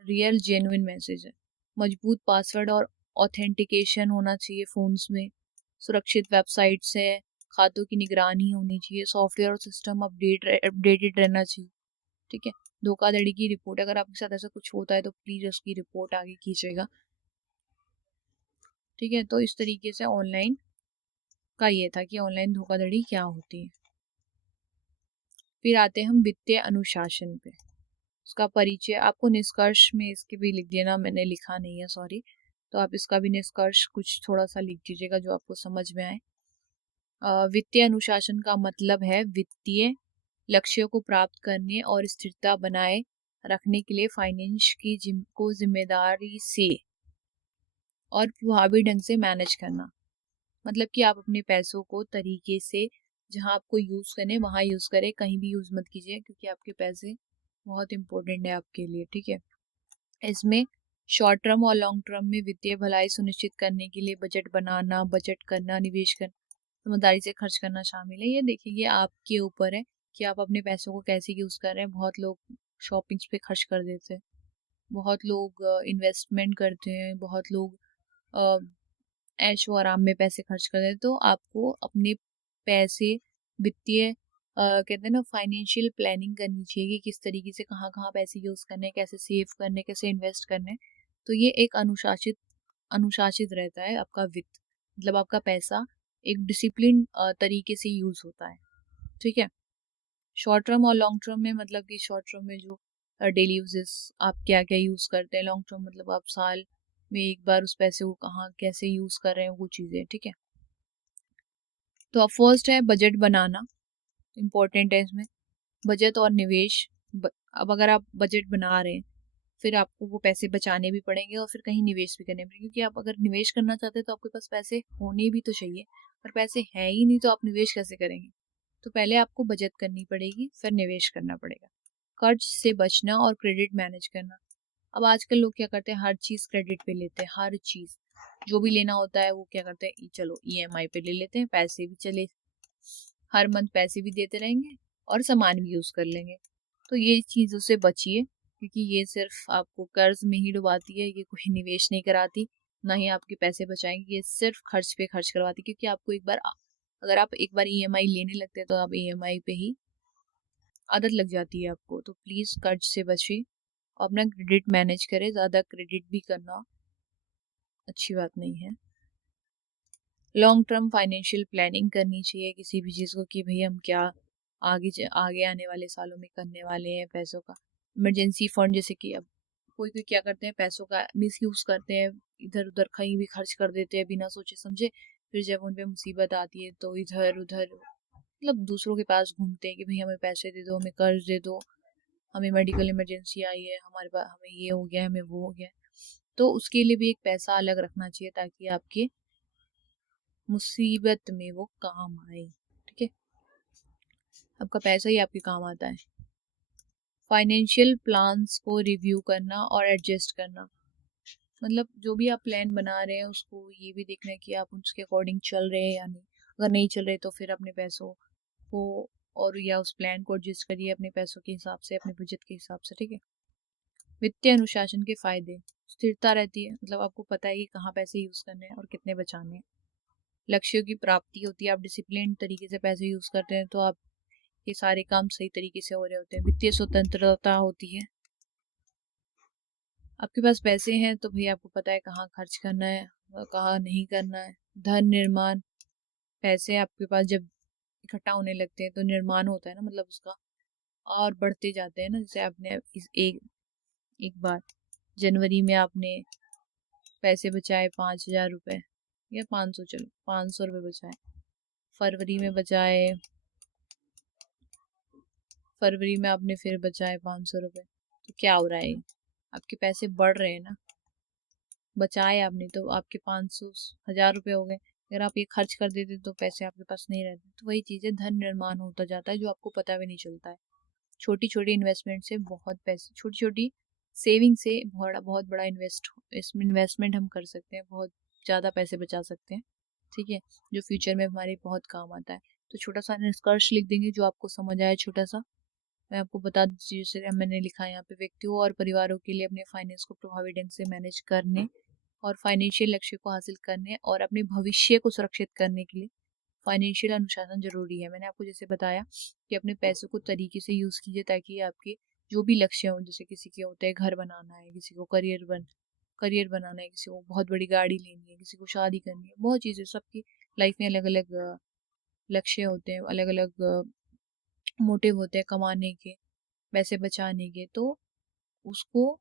रियल जेन्युइन मैसेज है। मजबूत पासवर्ड और ऑथेंटिकेशन होना चाहिए फ़ोन्स में, सुरक्षित वेबसाइट्स है, खातों की निगरानी होनी चाहिए, सॉफ्टवेयर और सिस्टम अपडेटेड रहना चाहिए। ठीक है, धोखाधड़ी की रिपोर्ट, अगर आपके साथ ऐसा कुछ होता है तो प्लीज़ उसकी रिपोर्ट आगे कीजिएगा। ठीक है, तो इस तरीके से ऑनलाइन का ये था कि ऑनलाइन धोखाधड़ी क्या होती है। फिर आते हैं हम वित्तीय अनुशासन पे, उसका परिचय आपको निष्कर्ष में इसके भी लिख देना, मैंने लिखा नहीं है, सॉरी, तो आप इसका भी निष्कर्ष कुछ थोड़ा सा लिख दीजिएगा जो आपको समझ में आए। वित्तीय अनुशासन का मतलब है वित्तीय लक्ष्यों को प्राप्त करने और स्थिरता बनाए रखने के लिए फाइनेंस की को जिम्मेदारी से और प्रभावी ढंग से मैनेज करना। मतलब कि आप अपने पैसों को तरीके से, जहां आपको यूज करने वहां यूज करें, कहीं भी यूज मत कीजिए, क्योंकि आपके पैसे बहुत इंपॉर्टेंट है आपके लिए। ठीक है, इसमें शॉर्ट टर्म और लॉन्ग टर्म में वित्तीय भलाई सुनिश्चित करने के लिए बजट बनाना, बजट करना, निवेश करना, समझदारी से खर्च करना शामिल है। ये देखिए, ये आपके ऊपर है कि आप अपने पैसों को कैसे यूज कर रहे हैं। बहुत लोग शॉपिंग्स पे खर्च कर देते हैं, बहुत लोग इन्वेस्टमेंट करते हैं, बहुत लोग ऐशो आराम में पैसे खर्च कर देते, तो आपको अपने पैसे वित्तीय कहते हैं ना, फाइनेंशियल प्लानिंग करनी चाहिए कि किस तरीके से कहाँ कहाँ पैसे यूज करने, कैसे सेव करने, कैसे इन्वेस्ट करने। तो ये एक अनुशासित अनुशासित रहता है आपका वित्त, मतलब आपका पैसा एक डिसिप्लिन तरीके से यूज होता है। ठीक है, शॉर्ट टर्म और लॉन्ग टर्म में, मतलब कि शॉर्ट टर्म में जो डेली यूजेस आप क्या क्या यूज करते हैं, लॉन्ग टर्म मतलब आप साल में एक बार उस पैसे को कहाँ कैसे यूज कर रहे हैं, वो चीजें। ठीक है, तो अब फर्स्ट है बजट बनाना, इम्पोर्टेंट है इसमें। बचत और निवेश, अब अगर आप बजट बना रहे हैं, फिर आपको वो पैसे बचाने भी पड़ेंगे और फिर कहीं निवेश भी करने पड़ेंगे, क्योंकि आप अगर निवेश करना चाहते हैं तो आपके पास पैसे होने भी तो चाहिए, पर पैसे है ही नहीं तो आप निवेश कैसे करेंगे। तो पहले आपको बचत करनी पड़ेगी, फिर निवेश करना पड़ेगा। कर्ज से बचना और क्रेडिट मैनेज करना। अब आजकल लोग क्या करते हैं, हर चीज़ क्रेडिट पे लेते हैं, हर चीज़ जो भी लेना होता है वो क्या करते हैं, चलो ईएमआई पे ले लेते हैं, पैसे भी चले, हर मंथ पैसे भी देते रहेंगे और सामान भी यूज़ कर लेंगे। तो ये चीज़ों से बचिए, क्योंकि ये सिर्फ आपको कर्ज में ही डुबाती है, ये कोई निवेश नहीं कराती, ना ही आपके पैसे बचाएंगे, ये सिर्फ खर्च पे खर्च करवाती, क्योंकि आपको एक बार, अगर आप एक बार ईएमआई लेने लगते हैं तो आप ईएमआई पे ही आदत लग जाती है आपको। तो प्लीज़ कर्ज से बचिए, अपना क्रेडिट मैनेज करें, ज़्यादा क्रेडिट भी करना अच्छी बात नहीं है। लॉन्ग टर्म फाइनेंशियल प्लानिंग करनी चाहिए किसी भी चीज़ को, कि भाई हम क्या आगे आने वाले सालों में करने वाले हैं पैसों का। इमरजेंसी फंड, जैसे कि अब कोई कोई क्या करते हैं, पैसों का मिस यूज़ करते हैं, इधर उधर कहीं भी खर्च कर देते हैं बिना सोचे समझे, फिर जब उन पे मुसीबत आती है तो इधर उधर मतलब दूसरों के पास घूमते हैं कि भाई हमें पैसे दे दो, हमें कर्ज दे दो, हमें मेडिकल इमरजेंसी आई है, हमारे पास हमें ये हो गया, हमें वो हो गया। तो उसके लिए भी एक पैसा अलग रखना चाहिए ताकि आपके मुसीबत में वो काम आए। ठीक है, आपका पैसा ही आपके काम आता है। फाइनेंशियल प्लान्स को रिव्यू करना और एडजस्ट करना, मतलब जो भी आप प्लान बना रहे हैं उसको ये भी देखना है कि आप उसके अकॉर्डिंग चल रहे हैं या नहीं। अगर नहीं चल रहे तो फिर अपने पैसों को और या उस प्लान को एडजस्ट करिए अपने पैसों के हिसाब से, अपने बजट के हिसाब से। ठीक है, वित्तीय अनुशासन के फायदे, स्थिरता रहती है, मतलब आपको पता है कि कहाँ पैसे यूज करने हैं और कितने बचाने हैं। लक्ष्यों की प्राप्ति होती है, आप डिसिप्लिन तरीके से पैसे यूज करते हैं तो आप ये सारे काम सही तरीके से हो रहे होते हैं। वित्तीय स्वतंत्रता होती है, आपके पास पैसे हैं तो भैया आपको पता है कहाँ खर्च करना है और कहाँ नहीं करना है। धन निर्माण, पैसे आपके पास जब इकट्ठा होने लगते हैं तो निर्माण होता है ना, मतलब उसका और बढ़ते जाते हैं ना। जैसे आपने इस एक बार जनवरी में आपने पैसे बचाए 5,000 रुपये या 500, चलो 500 रुपये बचाए। फरवरी में बचाए, फरवरी में आपने फिर बचाए 500 रुपये। तो क्या हो रहा है, आपके पैसे बढ़ रहे हैं ना। बचाए आपने तो आपके 500 1,000 रुपये हो गए। अगर आप ये खर्च कर देते तो पैसे आपके पास नहीं रहते। तो वही चीज़ है, धन निर्माण होता जाता है जो आपको पता भी नहीं चलता है। छोटी छोटी इन्वेस्टमेंट से बहुत पैसे, छोटी छोटी सेविंग से बहुत बड़ा इसमें इन्वेस्टमेंट हम कर सकते हैं, बहुत ज़्यादा पैसे बचा सकते हैं। ठीक है, जो फ्यूचर में हमारे बहुत काम आता है। तो छोटा सा निष्कर्ष लिख देंगे जो आपको समझ आया, छोटा सा मैं आपको बता दीजिए। जैसे मैंने लिखा है यहाँ पे, व्यक्तियों और परिवारों के लिए अपने फाइनेंस को प्रभावी ढंग से मैनेज करने और फाइनेंशियल लक्ष्य को हासिल करने और अपने भविष्य को सुरक्षित करने के लिए फाइनेंशियल अनुशासन जरूरी है। मैंने आपको जैसे बताया कि अपने पैसों को तरीके से यूज कीजिए ताकि आपके जो भी लक्ष्य हों, जैसे किसी के होते हैं घर बनाना है, किसी को करियर बनाना है, किसी को बहुत बड़ी गाड़ी लेनी है, किसी को शादी करनी है, बहुत चीज़ें, सबकी लाइफ में अलग अलग लक्ष्य होते हैं, अलग अलग मोटिव होते हैं कमाने के, पैसे बचाने के। तो उसको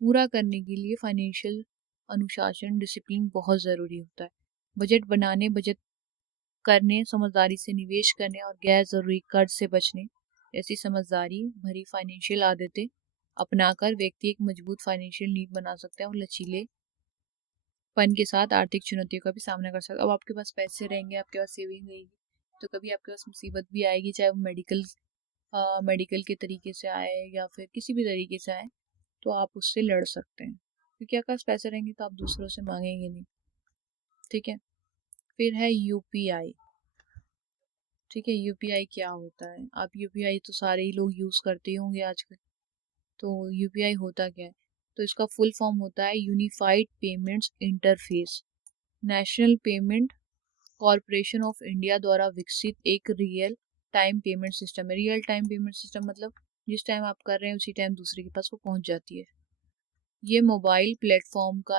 पूरा करने के लिए फाइनेंशियल अनुशासन, डिसिप्लिन बहुत ज़रूरी होता है। बजट बनाने, बचत करने, समझदारी से निवेश करने और गैर ज़रूरी कर्ज से बचने ऐसी समझदारी भरी फाइनेंशियल आदतें अपनाकर व्यक्ति एक मजबूत फाइनेंशियल नींव बना सकता है और लचीले पन के साथ आर्थिक चुनौतियों का भी सामना कर सकता है। अब आपके पास पैसे रहेंगे, आपके पास सेविंग रहेगी, तो कभी आपके पास मुसीबत भी आएगी, चाहे वो मेडिकल के तरीके से आए या फिर किसी भी तरीके से आए, तो आप उससे लड़ सकते हैं क्योंकि आपके पास पैसे रहेंगे तो आप दूसरों से मांगेंगे नहीं। ठीक है, फिर है यूपीआई। ठीक है, यूपीआई क्या होता है, आप यूपीआई तो सारे ही लोग यूज़ करते ही होंगे आजकल। तो यूपीआई होता क्या है, तो इसका फुल फॉर्म होता है unified payments interface. National payment corporation of India द्वारा विकसित एक रियल टाइम पेमेंट सिस्टम है। रियल टाइम पेमेंट सिस्टम मतलब जिस टाइम आप कर रहे हैं उसी टाइम दूसरे के पास वो पहुंच जाती है। ये मोबाइल प्लेटफॉर्म का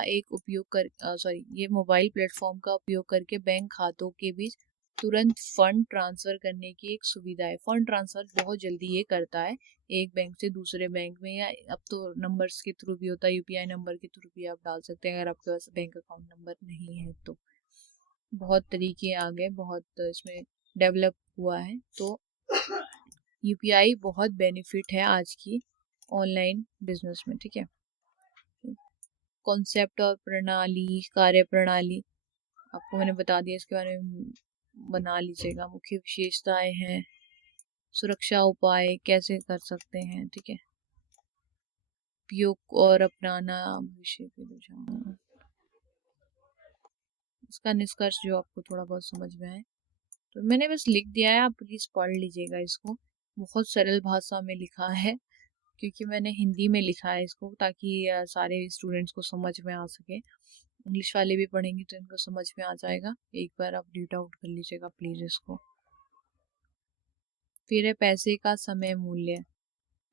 उपयोग करके बैंक खातों के बीच तुरंत फंड ट्रांसफर करने की एक सुविधा है। फंड ट्रांसफर बहुत जल्दी ये करता है एक बैंक से दूसरे बैंक में, या अब तो नंबर्स के थ्रू भी होता है, यूपीआई नंबर के थ्रू भी आप डाल सकते हैं अगर आपके पास बैंक अकाउंट नंबर नहीं है तो। बहुत तरीके आ गए, बहुत इसमें डेवलप हुआ है। तो यूपीआई बहुत बेनिफिट है आज की ऑनलाइन बिजनेस में। ठीक है, कॉन्सेप्ट और प्रणाली, कार्य प्रणाली आपको मैंने बता दिया, इसके बारे में बना लीजिएगा। मुख्य विशेषताएं हैं, सुरक्षा उपाय कैसे कर सकते हैं। ठीक है, उपयोग और अपनाना भविष्य के रुझान, इसका निष्कर्ष जो आपको थोड़ा बहुत समझ में आए तो मैंने बस लिख दिया है, आप प्लीज पढ़ लीजिएगा इसको। बहुत सरल भाषा में लिखा है क्योंकि मैंने हिंदी में लिखा है इसको ताकि सारे स्टूडेंट्स को समझ में आ सके। इंग्लिश वाले भी पढ़ेंगे तो इनको समझ में आ जाएगा। एक बार आप रीड आउट कर लीजिएगा प्लीज इसको। फिर है पैसे का समय मूल्य।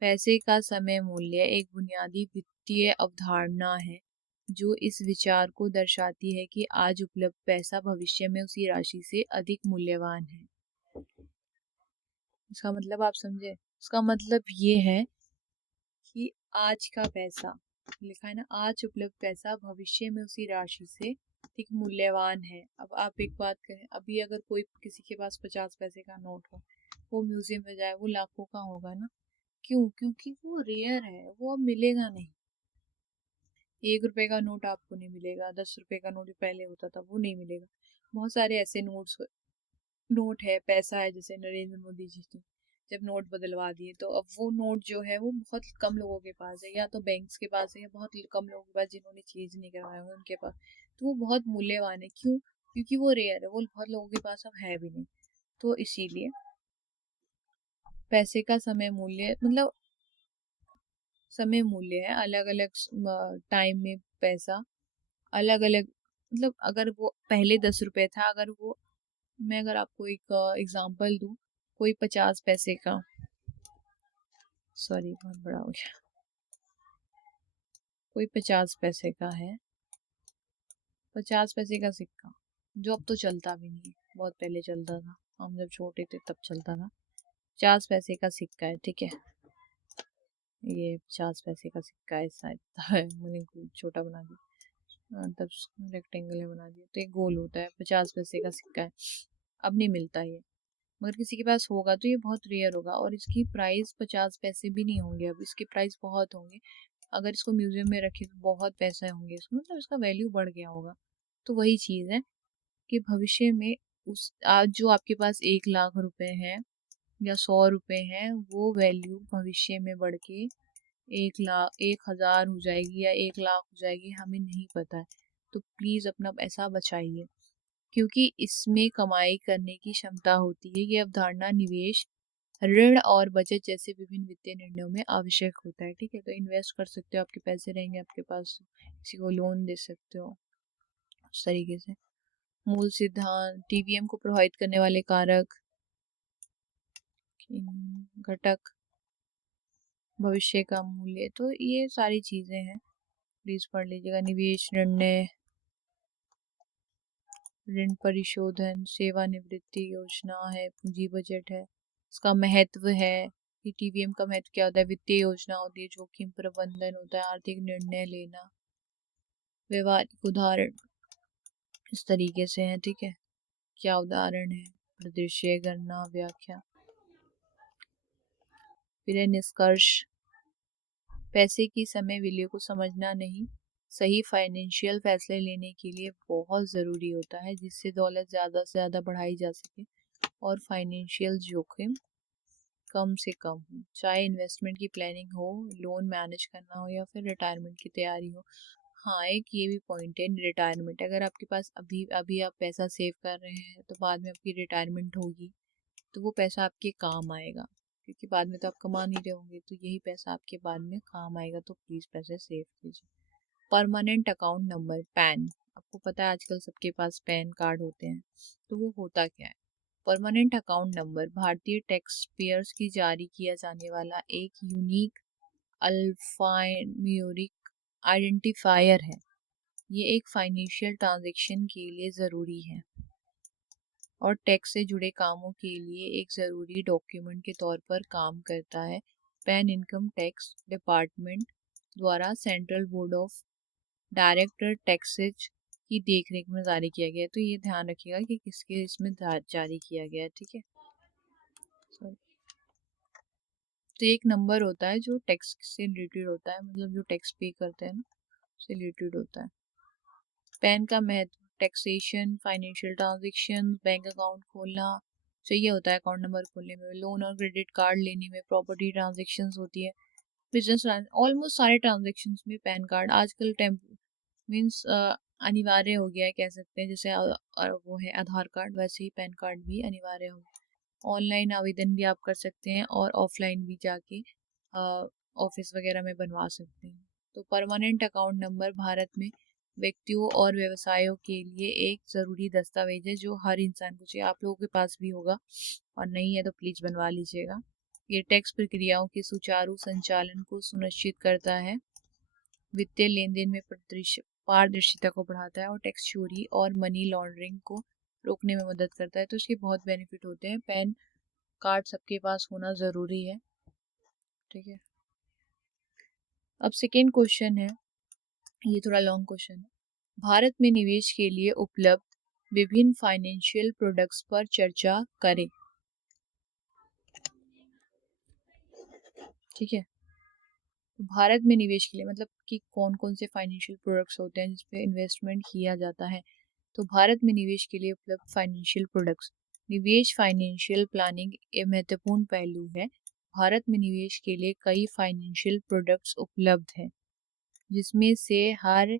पैसे का समय मूल्य एक बुनियादी वित्तीय अवधारणा है जो इस विचार को दर्शाती है कि आज उपलब्ध पैसा भविष्य में उसी राशि से अधिक मूल्यवान है। इसका मतलब आप समझे, इसका मतलब ये है कि आज का पैसा लिखा है ना, आज उपलब्ध पैसा भविष्य में उसी राशि से ठीक मूल्यवान है। अब आप एक बात करें, अभी अगर कोई किसी के पास 50 पैसे का नोट हो, वो म्यूजियम में जाए, वो लाखों का होगा ना। क्यों? क्योंकि वो रेयर है, वो अब मिलेगा नहीं। 1 रुपए का नोट आपको नहीं मिलेगा, 10 रुपए का नोट पहले होता था वो नहीं मिलेगा। बहुत सारे ऐसे नोट है, पैसा है, जैसे नरेंद्र मोदी जी ने जब नोट बदलवा दिए, तो अब वो नोट जो है वो बहुत कम लोगों के पास है, या तो बैंक्स के पास है, या बहुत कम लोगों के पास जिन्होंने चेंज नहीं करवाया हुआ उनके पास। तो वो बहुत मूल्यवान है। क्यों? क्योंकि वो रेयर है, वो बहुत लोगों के पास अब है भी नहीं। तो इसीलिए पैसे का समय मूल्य, मतलब समय मूल्य है, अलग अलग टाइम में पैसा अलग अलग, मतलब अगर वो पहले 10 रुपए था, अगर वो, मैं अगर आपको एक एग्जांपल दूं, कोई 50 पैसे का, सॉरी बहुत बड़ा हो गया, कोई 50 पैसे का है, 50 पैसे का सिक्का, जो अब तो चलता भी नहीं है, बहुत पहले चलता था, हम जब छोटे थे तब चलता था। 50 पैसे का सिक्का है, ठीक है, ये 50 पैसे का सिक्का है शायद है, मैंने छोटा बना दिया, तब रेक्टेंगल बना दिया, तो ये गोल होता है, 50 पैसे का सिक्का है। अब नहीं मिलता ये, मगर किसी के पास होगा तो ये बहुत रेयर होगा, और इसकी प्राइस 50 पैसे भी नहीं होंगे, अब इसके प्राइस बहुत होंगे। अगर इसको म्यूजियम में रखे तो बहुत पैसे होंगे इसको, मतलब इसका वैल्यू बढ़ गया होगा। तो वही चीज़ है कि भविष्य में, उस आज जो आपके पास 1 लाख रुपए है या 100 रुपए है, वो वैल्यू भविष्य में बढ़ के 1 लाख, 1 हजार हो जाएगी या 1 लाख हो जाएगी, हमें नहीं पता है। तो प्लीज अपना पैसा बचाइए, क्योंकि इसमें कमाई करने की क्षमता होती है। ये अवधारणा निवेश, ऋण और बचत जैसे विभिन्न वित्तीय निर्णयों में आवश्यक होता है। ठीक है, तो इन्वेस्ट कर सकते हो, आपके पैसे रहेंगे आपके पास, किसी को लोन दे सकते हो उस तरीके से। मूल सिद्धांत, टीवीएम को प्रभावित करने वाले कारक, घटक, भविष्य का मूल्य, तो ये सारी चीजें हैं, प्लीज पढ़ लीजिएगा। निवेश निर्णय, ऋण परिशोधन, सेवानिवृत्ति योजना है, पूंजी बजट है, इसका महत्व है कि टीवीएम का महत्व क्या होता है, वित्तीय योजना होती है, जोखिम प्रबंधन होता है, आर्थिक निर्णय लेना, व्यवहारिक उदाहरण इस तरीके से है। ठीक है, क्या उदाहरण है, परिदृश्य, गणना, व्याख्या। फिर है निष्कर्ष, पैसे की समय वैल्यू को समझना नहीं, सही फाइनेंशियल फैसले लेने के लिए बहुत ज़रूरी होता है, जिससे दौलत ज़्यादा से ज़्यादा बढ़ाई जा सके और फाइनेंशियल जोखिम कम से कम हो, चाहे इन्वेस्टमेंट की प्लानिंग हो, लोन मैनेज करना हो, या फिर रिटायरमेंट की तैयारी हो। हाँ, एक ये भी पॉइंट है रिटायरमेंट, अगर आपके पास अभी अभी आप पैसा सेव कर रहे हैं, तो बाद में आपकी रिटायरमेंट होगी तो वो पैसा आपके काम आएगा, क्योंकि बाद में तो आप कमा नहीं रहे होंगे, तो यही पैसा आपके बाद में काम आएगा। तो प्लीज़ पैसे सेव कीजिए। परमानेंट अकाउंट नंबर, पैन, आपको पता है आजकल सबके पास पैन कार्ड होते हैं, तो वो होता क्या है? परमानेंट अकाउंट नंबर भारतीय टैक्स पेयर्स की जारी किया जाने वाला एक यूनिक अल्फान्यूमेरिक आइडेंटिफायर है। ये एक फाइनेंशियल ट्रांजैक्शन के लिए ज़रूरी है और टैक्स से जुड़े कामों के लिए एक ज़रूरी डॉक्यूमेंट के तौर पर काम करता है। पैन इनकम टैक्स डिपार्टमेंट द्वारा central board of director taxes की देखरेख में जारी किया गया है। तो ये ध्यान रखिएगा कि किसके इसमें जारी किया गया है। ठीक है, सॉरी। तो एक नंबर होता है जो टैक्स से रिलेटेड होता है, मतलब जो टैक्स पे करते हैं ना, से रिलेटेड होता है। पैन का महत्व, taxation, financial transaction, bank account खोलना चाहिए होता है, अकाउंट नंबर खोलने में, लोन और क्रेडिट कार्ड लेने में, प्रॉपर्टी ट्रांजेक्शन्स होती है, बिजनेस, ऑलमोस्ट सारे ट्रांजेक्शन्स में पैन कार्ड आजकल मीन्स अनिवार्य हो गया है, कह सकते हैं। जैसे वो है आधार कार्ड, वैसे ही पैन कार्ड भी अनिवार्य हो गया। ऑनलाइन आवेदन भी आप कर सकते हैं और ऑफलाइन भी जाके ऑफिस वगैरह में बनवा सकते हैं। तो परमानेंट अकाउंट नंबर भारत में व्यक्तियों और व्यवसायों के लिए एक ज़रूरी दस्तावेज है, जो हर इंसान को चाहिए। आप लोगों के पास भी होगा, और नहीं है तो प्लीज़ बनवा लीजिएगा। ये टैक्स प्रक्रियाओं के सुचारू संचालन को सुनिश्चित करता है, वित्तीय लेन देन में पारदर्शिता को बढ़ाता है और टैक्स चोरी और मनी लॉन्ड्रिंग को रोकने में मदद करता है। तो इसके बहुत बेनिफिट होते हैं। पैन कार्ड सबके पास होना ज़रूरी है। ठीक है, अब सेकेंड क्वेश्चन है, ये थोड़ा लॉन्ग क्वेश्चन है। भारत में निवेश के लिए उपलब्ध विभिन्न फाइनेंशियल प्रोडक्ट्स पर चर्चा करें। ठीक है, तो भारत में निवेश के लिए मतलब कि कौन कौन से फाइनेंशियल प्रोडक्ट्स होते हैं जिसपे इन्वेस्टमेंट किया जाता है। तो भारत में निवेश के लिए उपलब्ध फाइनेंशियल प्रोडक्ट्स। निवेश फाइनेंशियल प्लानिंग एक महत्वपूर्ण पहलू है। भारत में निवेश के लिए कई फाइनेंशियल प्रोडक्ट्स उपलब्ध हैं, जिसमें से हर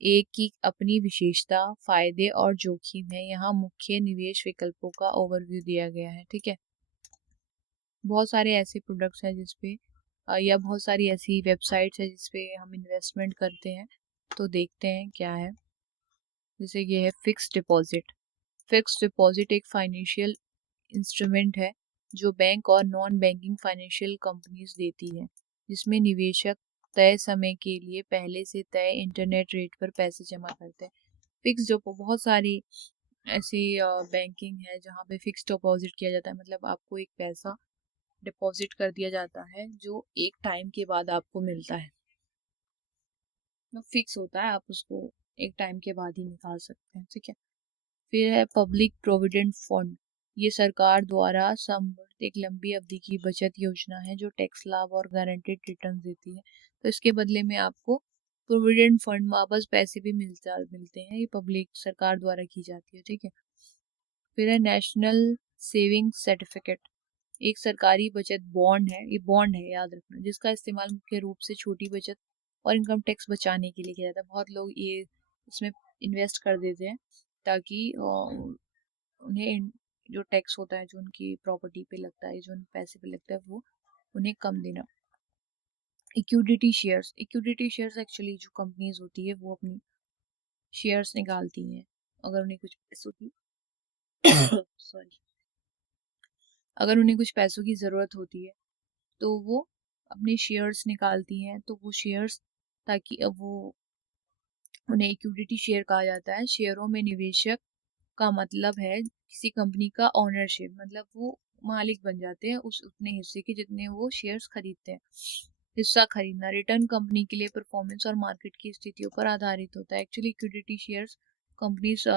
एक की अपनी विशेषता, फायदे और जोखिम है। यहाँ मुख्य निवेश विकल्पों का ओवरव्यू दिया गया है। ठीक है, बहुत सारे ऐसे प्रोडक्ट्स हैं जिसपे या बहुत सारी ऐसी वेबसाइट्स है जिसपे हम इन्वेस्टमेंट करते हैं। तो देखते हैं क्या है। जैसे ये है फिक्स्ड डिपॉजिट। फिक्स्ड डिपॉजिट एक फाइनेंशियल इंस्ट्रूमेंट है जो बैंक और नॉन बैंकिंग फाइनेंशियल कंपनीज देती है, जिसमें निवेशक तय समय के लिए पहले से तय इंटरनेट रेट पर पैसे जमा करते हैं। फिक्स जो बहुत सारी ऐसी बैंकिंग है जहाँ पे फिक्स डिपॉजिट किया जाता है, मतलब आपको एक पैसा डिपॉजिट कर दिया जाता है जो एक टाइम के बाद आपको मिलता है। तो फिक्स होता है, आप उसको एक टाइम के बाद ही निकाल सकते हैं। ठीक है, फिर है पब्लिक प्रोविडेंट फंड। ये सरकार द्वारा समर्थित एक लंबी अवधि की बचत योजना है जो टैक्स लाभ और गारंटेड रिटर्न देती है। तो इसके बदले में आपको प्रोविडेंट फंड वापस पैसे भी मिलते हैं। ये पब्लिक सरकार द्वारा की जाती है। ठीक है, फिर है नेशनल सेविंग सर्टिफिकेट। एक सरकारी बचत बॉन्ड है, ये बॉन्ड है याद रखना, जिसका इस्तेमाल मुख्य रूप से छोटी बचत और इनकम टैक्स बचाने के लिए किया जाता है। बहुत लोग ये इसमें इन्वेस्ट कर देते हैं ताकि उन्हें जो टैक्स होता है जो उनकी प्रॉपर्टी पे लगता है, जो उन पैसे पे लगता है, वो उन्हें कम देना। Equity shares. Equity shares actually जो कंपनीज होती है वो अपनी शेयर्स निकालती हैं अगर उन्हें कुछ पैसों की सॉरी अगर उन्हें कुछ पैसों की ज़रूरत होती है तो वो अपने शेयर्स निकालती हैं। तो वो शेयर्स ताकि अब वो उन्हें इक्विटी शेयर कहा जाता है। शेयरों में निवेशक का मतलब है किसी कंपनी का ओनरशिप, मतलब वो मालिक बन जाते हैं उस उतने हिस्से के जितने वो शेयर्स खरीदते हैं। हिस्सा खरीदना रिटर्न कंपनी के लिए परफॉर्मेंस और मार्केट की स्थितियों पर आधारित होता है। Actually equity shares companies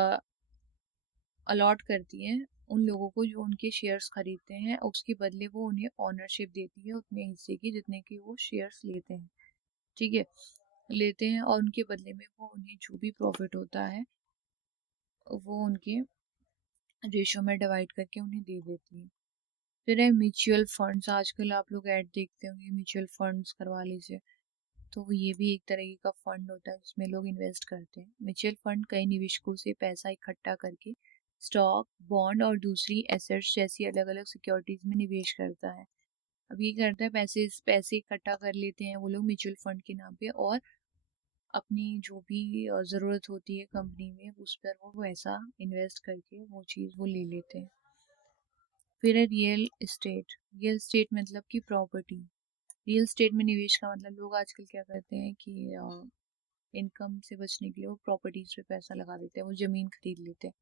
allot करती हैं उन लोगों को जो उनके शेयर्स खरीदते हैं, उसके बदले वो उन्हें ओनरशिप देती है उतने हिस्से की जितने के वो शेयर्स लेते हैं। ठीक है, लेते हैं और उनके बदले में वो उन्हें जो भी प्रॉफिट होता है वो उनके रेशो में डिवाइड करके उन्हें दे देती है। फिर है म्यूचुअल फंड्स। आजकल आप लोग ऐड देखते होंगे म्यूचुअल फंड्स करवा लीजिए। तो ये भी एक तरह का फंड होता है जिसमें लोग इन्वेस्ट करते हैं। म्यूचुअल फंड कई निवेशकों से पैसा इकट्ठा करके स्टॉक, बॉन्ड और दूसरी एसेट्स जैसी अलग अलग सिक्योरिटीज में निवेश करता है। अब ये करता है पैसे पैसे इकट्ठा कर लेते हैं वो लोग म्यूचुअल फंड के नाम पे, और अपनी जो भी ज़रूरत होती है कंपनी में उस पर वो ऐसा इन्वेस्ट करके वो चीज़ वो ले लेते हैं। फिर है रियल इस्टेट। रियल इस्टेट मतलब कि प्रॉपर्टी। रियल इस्टेट में निवेश का मतलब लोग आजकल क्या करते हैं कि इनकम से बचने के लिए वो प्रॉपर्टीज पे पैसा लगा देते हैं, वो ज़मीन खरीद लेते हैं।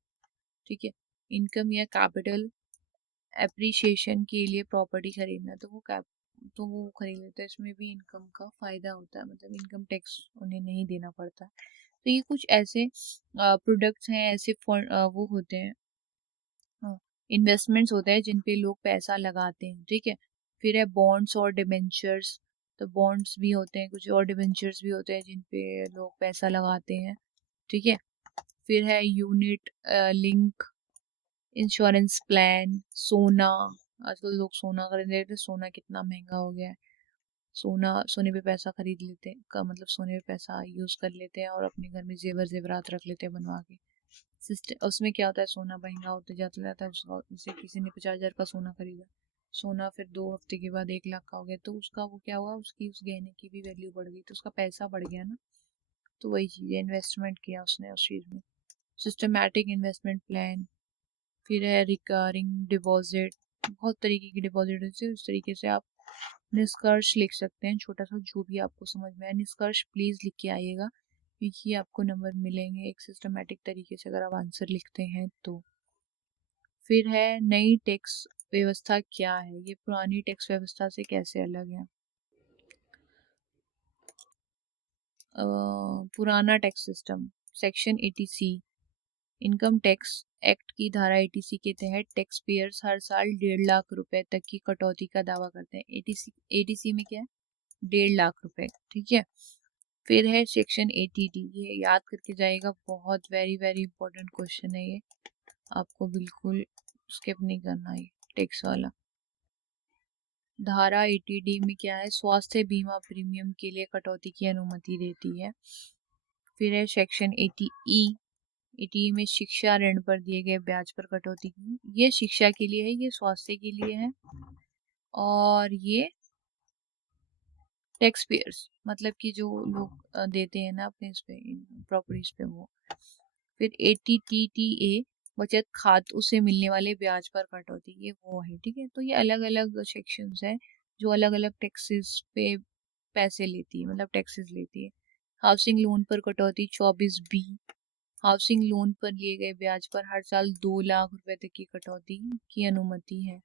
ठीक है, इनकम या कैपिटल एप्रिसिएशन के लिए प्रॉपर्टी खरीदना, तो वो खरीद लेते हैं। इसमें भी इनकम का फ़ायदा होता है, मतलब इनकम टैक्स उन्हें नहीं देना पड़ता। तो ये कुछ ऐसे प्रोडक्ट्स हैं, ऐसे वो होते हैं, इन्वेस्टमेंट्स होते हैं जिन पे लोग पैसा लगाते हैं। ठीक है, फिर है बॉन्ड्स और डिबेंचर्स। तो बॉन्ड्स भी होते हैं कुछ और डिबेंचर्स भी होते हैं जिन पे लोग पैसा लगाते हैं। ठीक है, फिर है यूनिट लिंक इंश्योरेंस प्लान। सोना। आजकल लोग सोना खरीद रहे थे, सोना कितना महंगा हो गया है। सोने पे पैसा खरीद लेते हैं का मतलब सोने पे पैसा यूज कर लेते हैं और अपने घर में जेवर जेवरात रख लेते हैं बनवा के। सिस्टम उसमें क्या होता है, सोना महंगा होते जाता जाता है। उसका जैसे किसी ने 50,000 का सोना खरीदा, सोना फिर 2 हफ्ते के बाद 1 लाख का हो गया, तो उसका वो क्या हुआ, उसकी उस गहने की भी वैल्यू बढ़ गई, तो उसका पैसा बढ़ गया ना। तो वही चीज़ है, इन्वेस्टमेंट किया उसने उस चीज़ में। Systematic investment plan. फिर है रिकरिंग डिपॉजिट। बहुत तरीके की डिपॉजिट है, उस तरीके से आप निष्कर्ष लिख सकते हैं, छोटा सा जो भी आपको समझ में आए निष्कर्ष प्लीज लिख के आइएगा, क्योंकि आपको नंबर मिलेंगे एक सिस्टमेटिक तरीके से अगर आप आंसर लिखते हैं तो। फिर है नई टैक्स व्यवस्था क्या है, ये पुरानी टैक्स व्यवस्था से कैसे अलग है। पुराना tax system section 80C income tax act की धारा 80C के तहत टैक्स पेयर्स हर साल 1.5 लाख रुपए तक की कटौती का दावा करते हैं। 80C में क्या है? 1.5 लाख रुपए, ठीक है। फिर है सेक्शन 80D, ये याद करके जाएगा, बहुत वेरी वेरी इंपॉर्टेंट क्वेश्चन है ये, आपको बिल्कुल स्किप नहीं करना है टैक्स वाला। धारा 80D में क्या है? स्वास्थ्य बीमा प्रीमियम के लिए कटौती की अनुमति देती है। फिर है सेक्शन 80E, 80E में शिक्षा ऋण पर दिए गए ब्याज पर कटौती की, ये शिक्षा के लिए है, ये स्वास्थ्य के लिए है, और ये टैक्स पेयर्स मतलब कि जो लोग देते हैं ना अपने इस पे प्रॉपर्टीज पे वो। फिर 80TTA बचत खातों से मिलने वाले ब्याज पर कटौती, ये वो है, ठीक है। तो ये अलग अलग सेक्शंस है जो अलग अलग टैक्सेस पे पैसे लेती है, मतलब टैक्सेस लेती है। हाउसिंग लोन पर कटौती 24B, हाउसिंग लोन पर लिए गए ब्याज पर हर साल 2 लाख रुपए तक की कटौती की अनुमति है।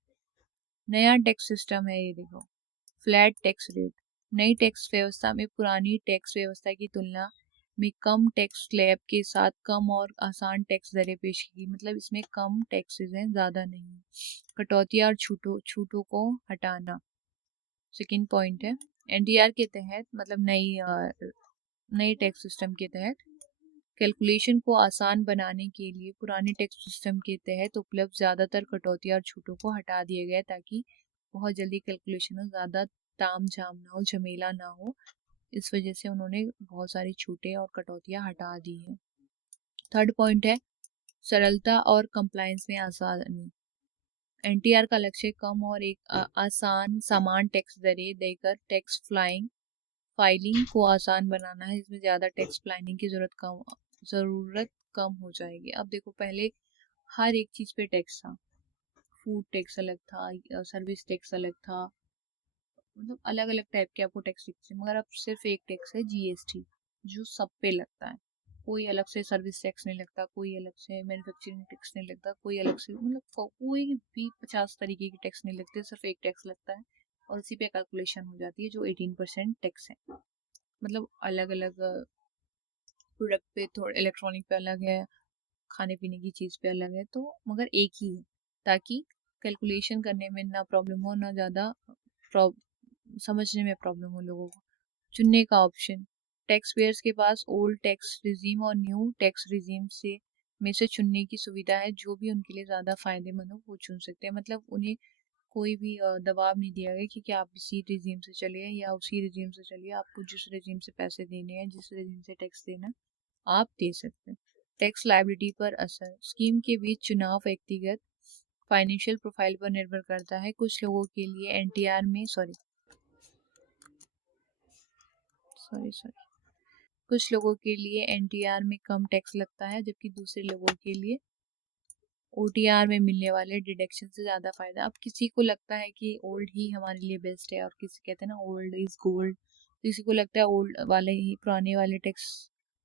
नया टैक्स सिस्टम है ये देखो, फ्लैट टैक्स रेट। नई टैक्स व्यवस्था में पुरानी टैक्स व्यवस्था की तुलना में कम टैक्स स्लैब के साथ कम और आसान टैक्स दरें पेश की, मतलब इसमें कम टैक्सेस हैं, ज़्यादा नहीं। कटौतियाँ और छूटों को हटाना सेकेंड पॉइंट है। एनटीआर के तहत मतलब नई टैक्स सिस्टम के तहत कैलकुलेशन को आसान बनाने के लिए पुराने टैक्स सिस्टम के तहत उपलब्ध ज़्यादातर कटौतियाँ और छूटों को हटा दिया गया, ताकि बहुत जल्दी कैलकुलेशन हो, ज़्यादा ताम झाम ना हो, झमेला ना हो। इस वजह से उन्होंने बहुत सारी छूटें और कटौतियाँ हटा दी हैं। थर्ड पॉइंट है सरलता और कंप्लायंस में आसानी। एनटीआर का लक्ष्य कम और एक आसान समान टैक्स दरें देकर टैक्स फाइलिंग को आसान बनाना है, इसमें ज़्यादा टैक्स प्लानिंग की ज़रूरत कम हो जाएगी। अब देखो, पहले हर एक चीज़ पे टैक्स था, फूड टैक्स अलग था, सर्विस टैक्स अलग था, मतलब अलग अलग टाइप के आपको टैक्स दिखते हैं, मगर अब सिर्फ एक टैक्स है जीएसटी, जो सब पे लगता है। कोई अलग से सर्विस टैक्स नहीं लगता, कोई अलग से मैन्युफैक्चरिंग टैक्स नहीं लगता, कोई अलग से मतलब कोई भी 50 तरीके के टैक्स नहीं लगते, सिर्फ एक टैक्स लगता है और उसी पे कैलकुलेशन हो जाती है, जो 18% टैक्स है। मतलब अलग अलग प्रोडक्ट पे थोड़ा, इलेक्ट्रॉनिक पे अलग है, खाने पीने की चीज़ पे अलग है, तो मगर एक ही है, ताकि कैलकुलेशन करने में ना प्रॉब्लम हो, ना ज़्यादा समझने में प्रॉब्लम हो लोगों को। चुनने का ऑप्शन, टैक्स पेयर्स के पास ओल्ड टैक्स रिजीम और न्यू टैक्स रिजीम में से चुनने की सुविधा है, जो भी उनके लिए ज़्यादा फायदेमंद हो वो चुन सकते हैं। मतलब उन्हें कोई भी दबाव नहीं दिया गया कि आप इसी रिजीम से चलिए या उसी रिजीम से चलिए, आपको जिस रिजीम से पैसे देने हैं, जिस रिजीम से टैक्स देना है, आप दे सकते हैं। टैक्स लायबिलिटी पर असर, स्कीम के बीच चुनाव व्यक्तिगत फाइनेंशियल प्रोफाइल पर निर्भर करता है। कुछ लोगों के लिए एनटीआर में कुछ लोगों के लिए एनटीआर में कम टैक्स लगता है, जबकि दूसरे लोगों के लिए ओटीआर में मिलने वाले डिडक्शन से ज़्यादा फायदा। अब किसी को लगता है कि ओल्ड ही हमारे लिए बेस्ट है, और किसी कहते हैं ना ओल्ड इज गोल्ड, किसी को लगता है ओल्ड वाले ही, पुराने वाले टैक्स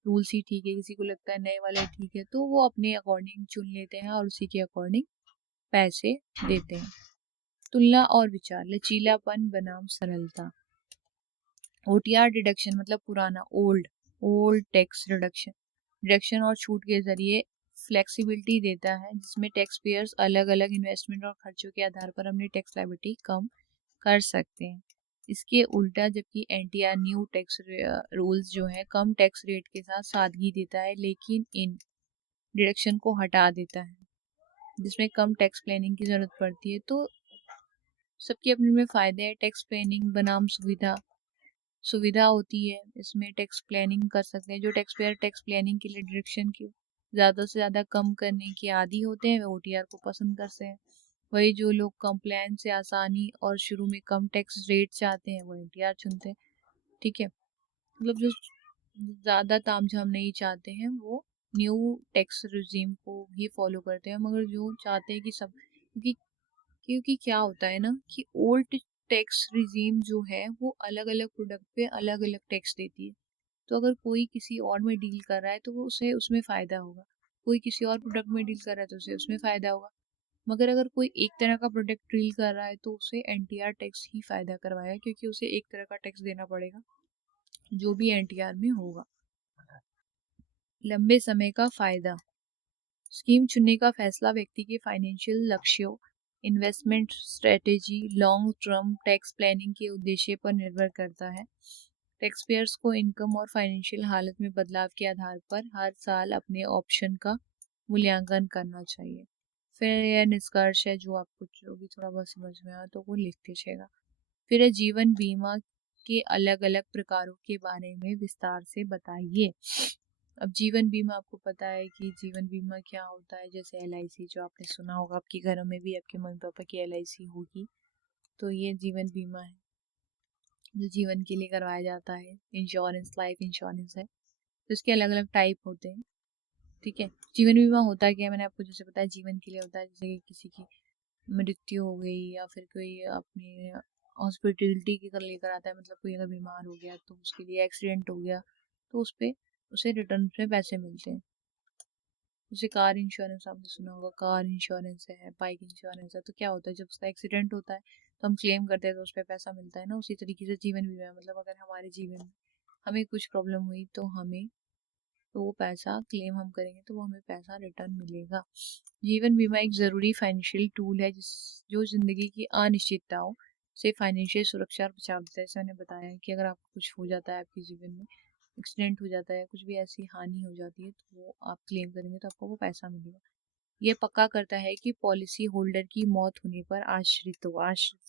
रूल्स ही ठीक है, किसी को लगता है नए वाले ठीक है, तो वो अपने अकॉर्डिंग चुन लेते हैं और उसी के अकॉर्डिंग पैसे देते हैं। तुलना और विचार, लचीलापन बनाम सरलता। ओटीआर डिडक्शन मतलब पुराना ओल्ड टैक्स डिडक्शन और छूट के जरिए फ्लेक्सिबिलिटी देता है, जिसमें टैक्स पेयर्स अलग अलग इन्वेस्टमेंट और खर्चों के आधार पर अपनी टैक्स लायबिलिटी कम कर सकते हैं। इसके उल्टा जबकि एनटीआर न्यू टैक्स रूल्स जो है कम टैक्स रेट के साथ सादगी देता है, लेकिन इन डिडक्शन को हटा देता है, जिसमें कम टैक्स प्लानिंग की जरूरत पड़ती है। तो सबके अपने में फायदे हैं। टैक्स प्लानिंग बनाम सुविधा होती है, इसमें टैक्स प्लानिंग कर सकते हैं। जो टैक्स पेयर टैक्स प्लानिंग के लिए डिडक्शन की ज़्यादा से ज़्यादा कम करने के आदी होते हैं, वे ओटीआर को पसंद करते हैं। वही जो लोग कंप्लायंस से आसानी और शुरू में कम टैक्स रेट चाहते हैं, वो एनटीआर चुनते हैं, ठीक है। मतलब जो ज़्यादा तामझाम नहीं चाहते हैं, वो न्यू टैक्स रिजीम को ही फॉलो करते हैं। मगर जो चाहते हैं कि सब, क्योंकि क्या होता है ना कि ओल्ड टैक्स रिजीम जो है वो अलग अलग प्रोडक्ट पे अलग अलग टैक्स देती है, तो अगर कोई किसी और में डील कर रहा है तो वो उसे उसमें फ़ायदा होगा, कोई किसी और प्रोडक्ट में डील कर रहा है तो उसे उसमें फ़ायदा होगा। मगर अगर कोई एक तरह का प्रोडक्ट डील कर रहा है तो उसे एनटीआर टैक्स ही फ़ायदा करवाएगा, क्योंकि उसे एक तरह का टैक्स देना पड़ेगा जो भी एनटीआर में होगा। लंबे समय का फायदा। स्कीम चुनने का फैसला व्यक्ति के फाइनेंशियल लक्ष्यों, investment strategy, long term tax planning के उद्देश्य पर निर्भर करता है। टैक्स पेयर्स को इनकम और फाइनेंशियल हालत में बदलाव के आधार पर हर साल अपने ऑप्शन का मूल्यांकन करना चाहिए। फिर यह निष्कर्ष है, जो आपको जो भी थोड़ा बहुत समझ में आया तो वो लिख दीजिएगा। फिर है जीवन बीमा के अलग अलग प्रकारों के बारे में विस्तार से बताइए। अब जीवन बीमा, आपको पता है कि जीवन बीमा क्या होता है। जैसे LIC जो आपने सुना होगा, आपके घरों में भी आपके मम्मी पापा की LIC होगी, तो ये जीवन बीमा है जो जीवन के लिए करवाया जाता है। इंश्योरेंस, लाइफ इंश्योरेंस है, तो इसके अलग अलग टाइप होते हैं। ठीक है, जीवन बीमा होता है क्या, मैंने आपको जैसे बताया जीवन के लिए होता है। जैसे कि किसी की मृत्यु हो गई या फिर कोई अपनी हॉस्पिटलिटी की लेकर आता है, मतलब कोई अगर बीमार हो गया तो उसके लिए एक्सीडेंट हो गया तो उस पर उसे रिटर्न में पैसे मिलते हैं। जैसे कार इंश्योरेंस आपने सुना होगा, कार इंश्योरेंस है, बाइक इंश्योरेंस है। तो क्या होता है, जब उसका एक्सीडेंट होता है तो हम क्लेम करते हैं तो उस पर पैसा मिलता है ना। उसी तरीके से जीवन बीमा है, मतलब अगर हमारे जीवन में हमें कुछ प्रॉब्लम हुई तो हमें तो वो पैसा क्लेम हम करेंगे तो वो हमें पैसा रिटर्न मिलेगा। जीवन बीमा एक ज़रूरी फाइनेंशियल टूल है जो ज़िंदगी की अनिश्चितताओं से फाइनेंशियल सुरक्षा और बचाव देता है। जैसे मैंने बताया है कि अगर आपको कुछ हो जाता है, आपके जीवन में एक्सीडेंट हो जाता है, कुछ भी ऐसी हानि हो जाती है, तो वो आप क्लेम करेंगे तो आपको वो पैसा मिलेगा। ये पक्का करता है कि पॉलिसी होल्डर की मौत होने पर आश्रित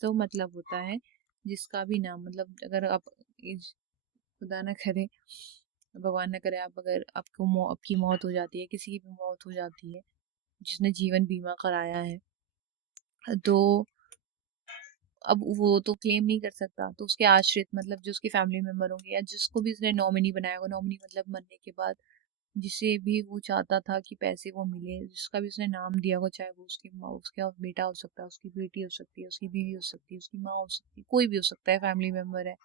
मतलब होता है जिसका भी नाम, मतलब अगर आप खुदा ना करे, भगवान ना करे, आप अगर आपकी मौत हो जाती है, किसी की भी मौत हो जाती है जिसने जीवन बीमा कराया है, तो अब वो तो क्लेम नहीं कर सकता। तो उसके आश्रित मतलब जो उसके फैमिली मेम्बर होंगे या जिसको भी उसने नॉमिनी बनाया होगा, नॉमिनी मतलब मरने के बाद जिसे भी वो चाहता था कि पैसे वो मिले, जिसका भी उसने नाम दिया हो, चाहे वो उसकी माँ, उसका बेटा हो सकता है, उसकी बेटी हो सकती है, उसकी बीवी हो सकती है, उसकी माँ हो सकती है, कोई भी हो सकता है, फैमिली मेम्बर है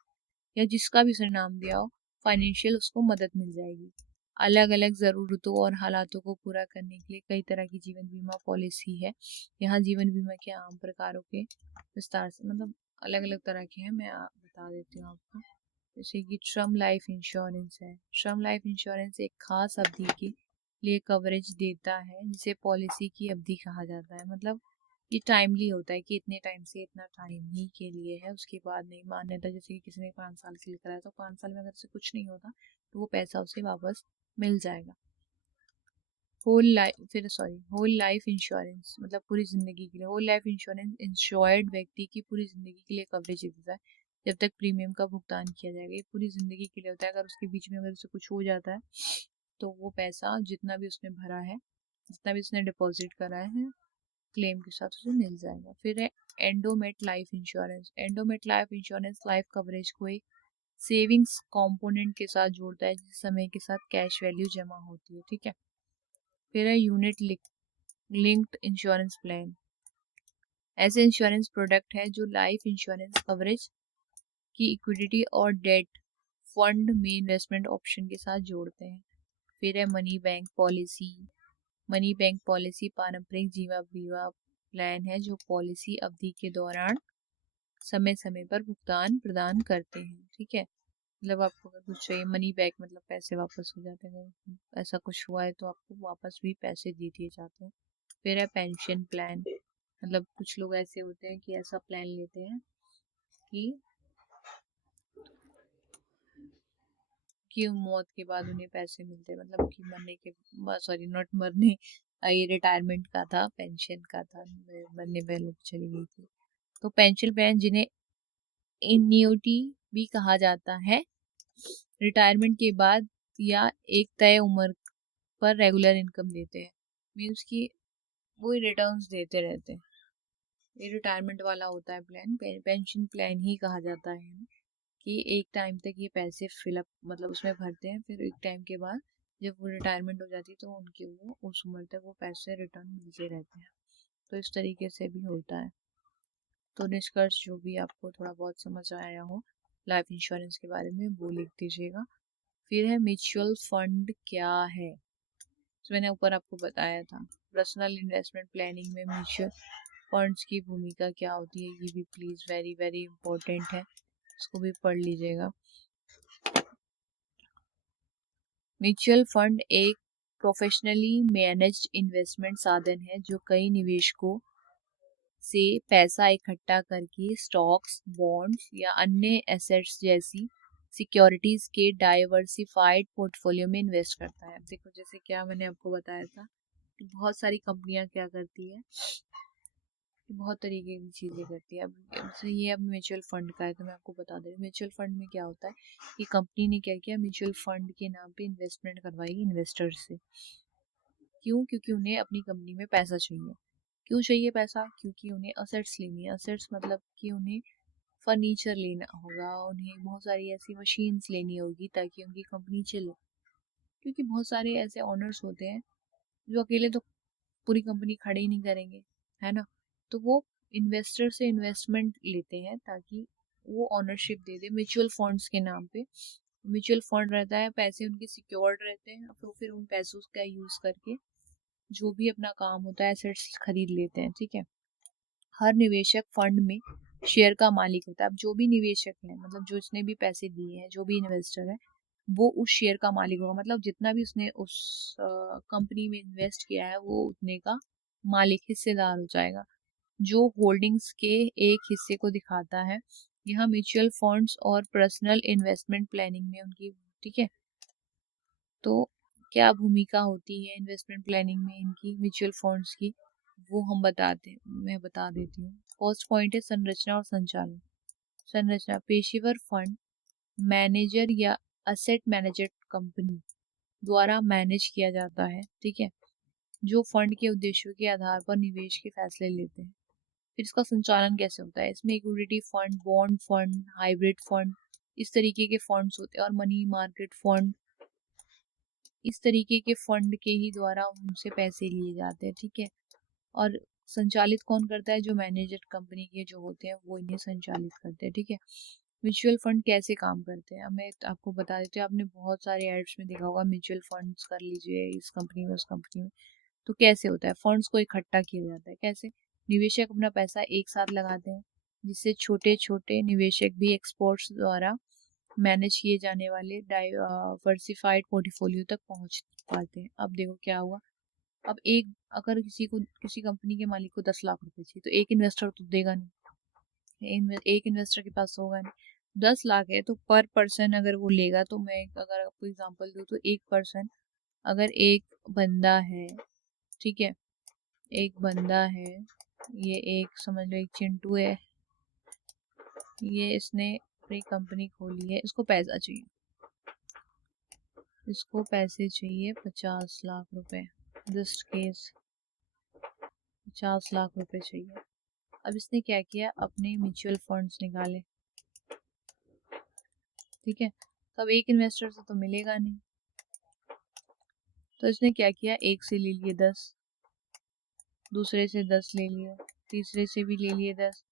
या जिसका भी उसने नाम दिया हो, फाइनेंशियल उसको मदद मिल जाएगी। अलग अलग ज़रूरतों और हालातों को पूरा करने के लिए कई तरह की जीवन बीमा पॉलिसी है। यहाँ जीवन बीमा के आम प्रकारों के विस्तार से, मतलब अलग अलग तरह के हैं, मैं बता देती हूँ आपको। जैसे कि श्रम लाइफ इंश्योरेंस है। श्रम लाइफ इंश्योरेंस एक खास अवधि के लिए कवरेज देता है जिसे पॉलिसी की अवधि कहा जाता है। मतलब ये टाइमली होता है कि इतने टाइम से इतना टाइम ही के लिए है, उसके बाद नहीं मान्यता। जैसे कि किसी ने 5 साल के लिए कराया तो 5 साल में अगर से कुछ नहीं होता तो वो पैसा उसे वापस मिल जाएगा। होल लाइफ इंश्योरेंस मतलब पूरी जिंदगी के लिए। होल लाइफ इंश्योरेंस इंश्योर्ड व्यक्ति की पूरी जिंदगी के लिए कवरेज देता है जब तक प्रीमियम का भुगतान किया जाएगा। ये पूरी जिंदगी के लिए होता है। अगर उसके बीच में अगर उसे कुछ हो जाता है तो वो पैसा जितना भी उसने भरा है, जितना भी उसने डिपॉजिट करा है, क्लेम के साथ उसे मिल जाएगा। फिर है endowment life insurance. Endowment life insurance life coverage को एक सेविंग्स कंपोनेंट के साथ जोड़ता है जिस समय के साथ कैश वैल्यू जमा होती है। ठीक है, फिर है यूनिट लिंक्ड इंश्योरेंस प्लान। ऐसे इंश्योरेंस प्रोडक्ट है जो लाइफ इंश्योरेंस कवरेज की इक्विटी और डेट फंड में इन्वेस्टमेंट ऑप्शन के साथ जोड़ते हैं। फिर है money bank policy. Money bank policy पारंपरिक जीवन बीमा प्लान है जो पॉलिसी अवधि के दौरान समय समय पर भुगतान प्रदान करते हैं। ठीक है, मतलब आपको अगर कुछ चाहिए, मनी बैक मतलब पैसे वापस हो जाते हैं, अगर ऐसा कुछ हुआ है तो आपको वापस भी पैसे दे दिए जाते हैं। फिर है पेंशन प्लान। मतलब कुछ लोग ऐसे होते हैं कि ऐसा प्लान लेते हैं कि मौत के बाद उन्हें पैसे मिलते हैं, मतलब कि मरने के, सॉरी नॉट मरने, ये रिटायरमेंट का था, पेंशन का था, मरने पहले चली गई थी। तो पेंशन प्लान जिन्हें एन्युटी भी कहा जाता है, रिटायरमेंट के बाद या एक तय उम्र पर रेगुलर इनकम देते हैं। मीन्स कि वो रिटर्न्स देते रहते हैं। ये रिटायरमेंट वाला होता है प्लान, पेंशन प्लान ही कहा जाता है कि एक टाइम तक ये पैसे फिलअप मतलब उसमें भरते हैं, फिर एक टाइम के बाद जब वो रिटायरमेंट हो जाती है तो उनके वो उस उम्र तक वो पैसे रिटर्न मिलते रहते हैं। तो इस तरीके से भी होता है। तो निष्कर्ष जो भी आपको थोड़ा बहुत समझ आया हो लाइफ इंश्योरेंस के बारे में वो लिख दीजिएगा। फिर है म्यूचुअल फंड क्या है, तो मैंने ऊपर आपको बताया था। पर्सनल इन्वेस्टमेंट प्लानिंग में म्यूचुअल फंड्स की भूमिका क्या होती है, ये भी प्लीज़ वेरी वेरी इंपॉर्टेंट है, इसको भी पढ़ लीजिएगा। म्यूचुअल फंड एक प्रोफेशनली मैनेज्ड इन्वेस्टमेंट साधन है जो कई निवेशकों से पैसा इकट्ठा करके स्टॉक्स, बॉन्ड्स या अन्य एसेट्स जैसी सिक्योरिटीज के डाइवर्सिफाइड पोर्टफोलियो में इन्वेस्ट करता है। देखो जैसे क्या मैंने आपको बताया था कि बहुत सारी कंपनियां क्या करती है कि बहुत तरीके की चीज़ें करती है। अब जैसे ये अब म्यूचुअल फंड का है तो मैं आपको बता दे रही हूँ म्यूचुअल फंड में क्या होता है कि कंपनी ने क्या किया, म्यूचुअल फंड के नाम पे इन्वेस्टमेंट करवाई इन्वेस्टर से। क्यों? क्योंकि उन्हें अपनी कंपनी में पैसा चाहिए। क्यों चाहिए पैसा? क्योंकि उन्हें असेट्स लेनी है। असेट्स मतलब कि उन्हें फर्नीचर लेना होगा, उन्हें बहुत सारी ऐसी मशीन्स लेनी होगी ताकि उनकी कंपनी चले। क्योंकि बहुत सारे ऐसे ओनर्स होते हैं जो अकेले तो पूरी कंपनी खड़ी नहीं करेंगे, है ना? तो वो इन्वेस्टर से इन्वेस्टमेंट लेते हैं ताकि वो ओनरशिप दे दे म्यूचुअल फंड्स के नाम पे। म्यूचुअल फंड रहता है, पैसे उनके सिक्योर्ड रहते हैं, तो फिर उन पैसों का यूज करके जो भी अपना काम होता है एसेट्स खरीद लेते हैं। ठीक है, हर निवेशक फंड में शेयर का मालिक होता है। अब जो भी निवेशक है मतलब जो इसने भी पैसे दिए हैं, जो भी इन्वेस्टर है वो उस शेयर का मालिक होगा। मतलब जितना भी उसने उस कंपनी में इन्वेस्ट किया है वो उतने का मालिक, हिस्सेदार हो जाएगा, जो होल्डिंग्स के एक हिस्से को दिखाता है। यहाँ म्यूचुअल फंड्स और पर्सनल इन्वेस्टमेंट प्लानिंग में उनकी, ठीक है, तो क्या भूमिका होती है इन्वेस्टमेंट प्लानिंग में इनकी म्यूचुअल फंड्स की, वो मैं बता देती हूँ। फर्स्ट पॉइंट है संरचना और संचालन। संरचना, पेशेवर फंड मैनेजर या असेट मैनेजर कंपनी द्वारा मैनेज किया जाता है, ठीक है, जो फंड के उद्देश्यों के आधार पर निवेश के फैसले लेते हैं। फिर इसका संचालन कैसे होता है? इसमें equity fund, bond fund, hybrid fund, इस तरीके के फंड्स होते हैं, और मनी मार्केट फंड, इस तरीके के फंड के ही द्वारा उनसे पैसे लिए जाते हैं। ठीक है, और संचालित कौन करता है? जो मैनेजर कंपनी के जो होते हैं वो इन्हें संचालित करते हैं। ठीक है, म्यूचुअल फंड कैसे काम करते हैं अब मैं आपको बता देती हूँ। आपने बहुत सारे एड्स में देखा होगा म्यूचुअल फंड्स कर लीजिए इस कंपनी में उस कंपनी में। तो कैसे होता है? फंड्स को इकट्ठा किया जाता है। कैसे? निवेशक अपना पैसा एक साथ लगाते हैं जिससे छोटे छोटे निवेशक भी एक्सपर्ट्स द्वारा मैनेज किए जाने वाले डाइवर्सिफाइड पोर्टफोलियो तक पहुंच पाते हैं। अब देखो क्या हुआ, अब एक अगर किसी कंपनी के मालिक को 10 लाख रुपए चाहिए तो एक इन्वेस्टर तो देगा नहीं, एक इन्वेस्टर के पास होगा नहीं। 10 लाख है तो पर पर्सन अगर वो लेगा, तो मैं अगर आपको एग्जांपल दूँ तो एक पर्सन, अगर एक बंदा है, ठीक है, एक बंदा है, ये एक समझ लो एक चिंटू है, ये इसने अपनी कंपनी खोली है, इसको पैसा चाहिए, इसको पैसे चाहिए 50 लाख रुपए, जस्ट केस 50 लाख रुपए चाहिए। अब इसने क्या किया, अपने म्यूचुअल फंड्स निकाले, ठीक है, तो अब एक इन्वेस्टर से तो मिलेगा नहीं, तो इसने क्या किया, एक से ले लिए 10, दूसरे से 10 ले लिए, तीसरे से भी ले लिए 10,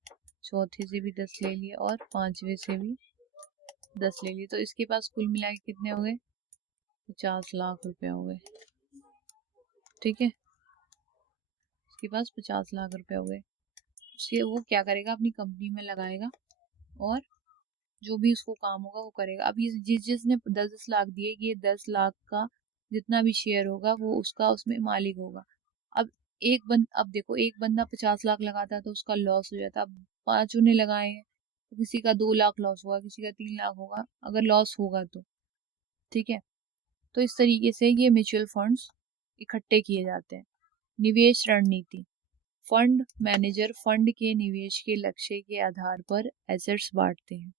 चौथे से भी 10 ले लिए और पांचवे से भी 10 ले लिए। तो इसके पास कुल मिला के कितने हो गए? 50 लाख रुपए हो गए। ठीक है, इसके पास 50 लाख रुपए हो गए। उसके वो क्या करेगा, अपनी कंपनी में लगाएगा और जो भी उसको काम होगा वो करेगा। अब ये जिसने 10 10 लाख दिए, ये 10 लाख का जितना भी शेयर होगा वो उसका उसमें मालिक होगा। अब देखो एक बंदा 50 लाख लगाता है तो उसका लॉस हो जाता है। अब 5 ने लगाए हैं तो किसी का 2 लाख लॉस होगा, किसी का 3 लाख होगा, अगर लॉस होगा तो। ठीक है, तो इस तरीके से ये म्यूचुअल फंड्स इकट्ठे किए जाते हैं। निवेश रणनीति, फंड मैनेजर फंड के निवेश के लक्ष्य के आधार पर एसेट्स बांटते हैं।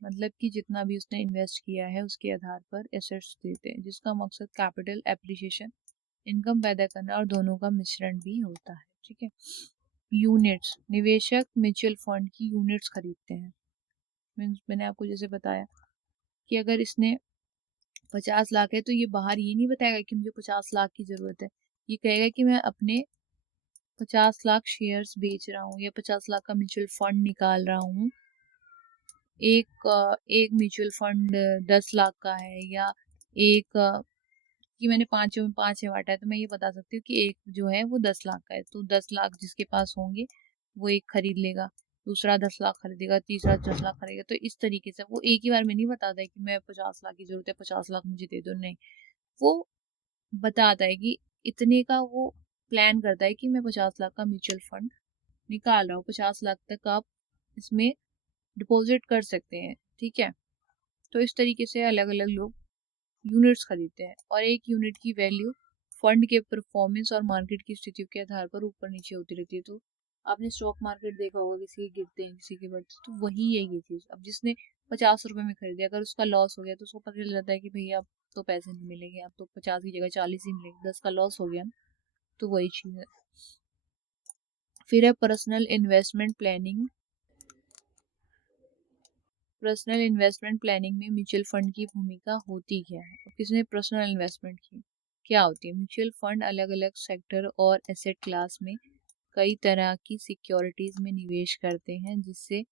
मतलब कि जितना भी उसने इन्वेस्ट किया है उसके आधार पर एसेट्स देते हैं, जिसका मकसद कैपिटल एप्रिसिएशन, इनकम पैदा करना और दोनों का मिश्रण भी होता है। ठीक है, यूनिट्स, निवेशक म्यूचुअल फंड की यूनिट्स खरीदते हैं। मीन्स मैंने आपको जैसे बताया कि अगर इसने 50 लाख है तो ये बाहर ये नहीं बताएगा कि मुझे 50 लाख की जरूरत है, ये कहेगा कि मैं अपने 50 लाख शेयर्स बेच रहा हूँ या 50 लाख का म्यूचुअल फंड निकाल रहा हूँ। एक म्यूचुअल फंड 10 लाख का है, या एक कि मैंने पांचों में 5 में बांटा है, तो मैं ये बता सकती हूँ कि एक जो है वो 10 लाख का है, तो 10 लाख जिसके पास होंगे वो एक खरीद लेगा। दूसरा 10 लाख खरीदेगा, तीसरा 10 लाख खरीदेगा। तो इस तरीके से वो एक ही बार में नहीं बताता है कि मैं 50 लाख की जरूरत है, 50 लाख मुझे दे दो, नहीं। वो बताता है कि इतने का वो प्लान करता है कि मैं 50 लाख का म्यूचुअल फंड निकाल रहा हूँ, 50 लाख तक आप इसमें डिपॉजिट कर सकते हैं, ठीक है। तो इस तरीके से अलग अलग लोग यूनिट्स खरीदते हैं और एक यूनिट की वैल्यू फंड के परफॉर्मेंस और मार्केट की स्थितियों के आधार पर ऊपर नीचे होती रहती है। तो आपने स्टॉक मार्केट देखा होगा, किसी के गिरते हैं किसी के बढ़ते हैं, तो वही है ये चीज़। अब जिसने 50 रुपए में खरीदे, अगर उसका लॉस हो गया तो उसको पता चल जाता है कि भैया अब तो पैसे नहीं मिलेंगे, अब तो 50 की जगह 40 ही मिलेंगे, 10 का लॉस हो गया ना। तो वही चीज़ है। फिर है personal investment planning. Personal investment planning में म्यूचुअल फंड की भूमिका होती क्या है? अब किसने पर्सनल इन्वेस्टमेंट की क्या होती है? म्यूचुअल फंड अलग अलग सेक्टर और एसेट क्लास में कई तरह की सिक्योरिटीज में निवेश करते हैं, जिससे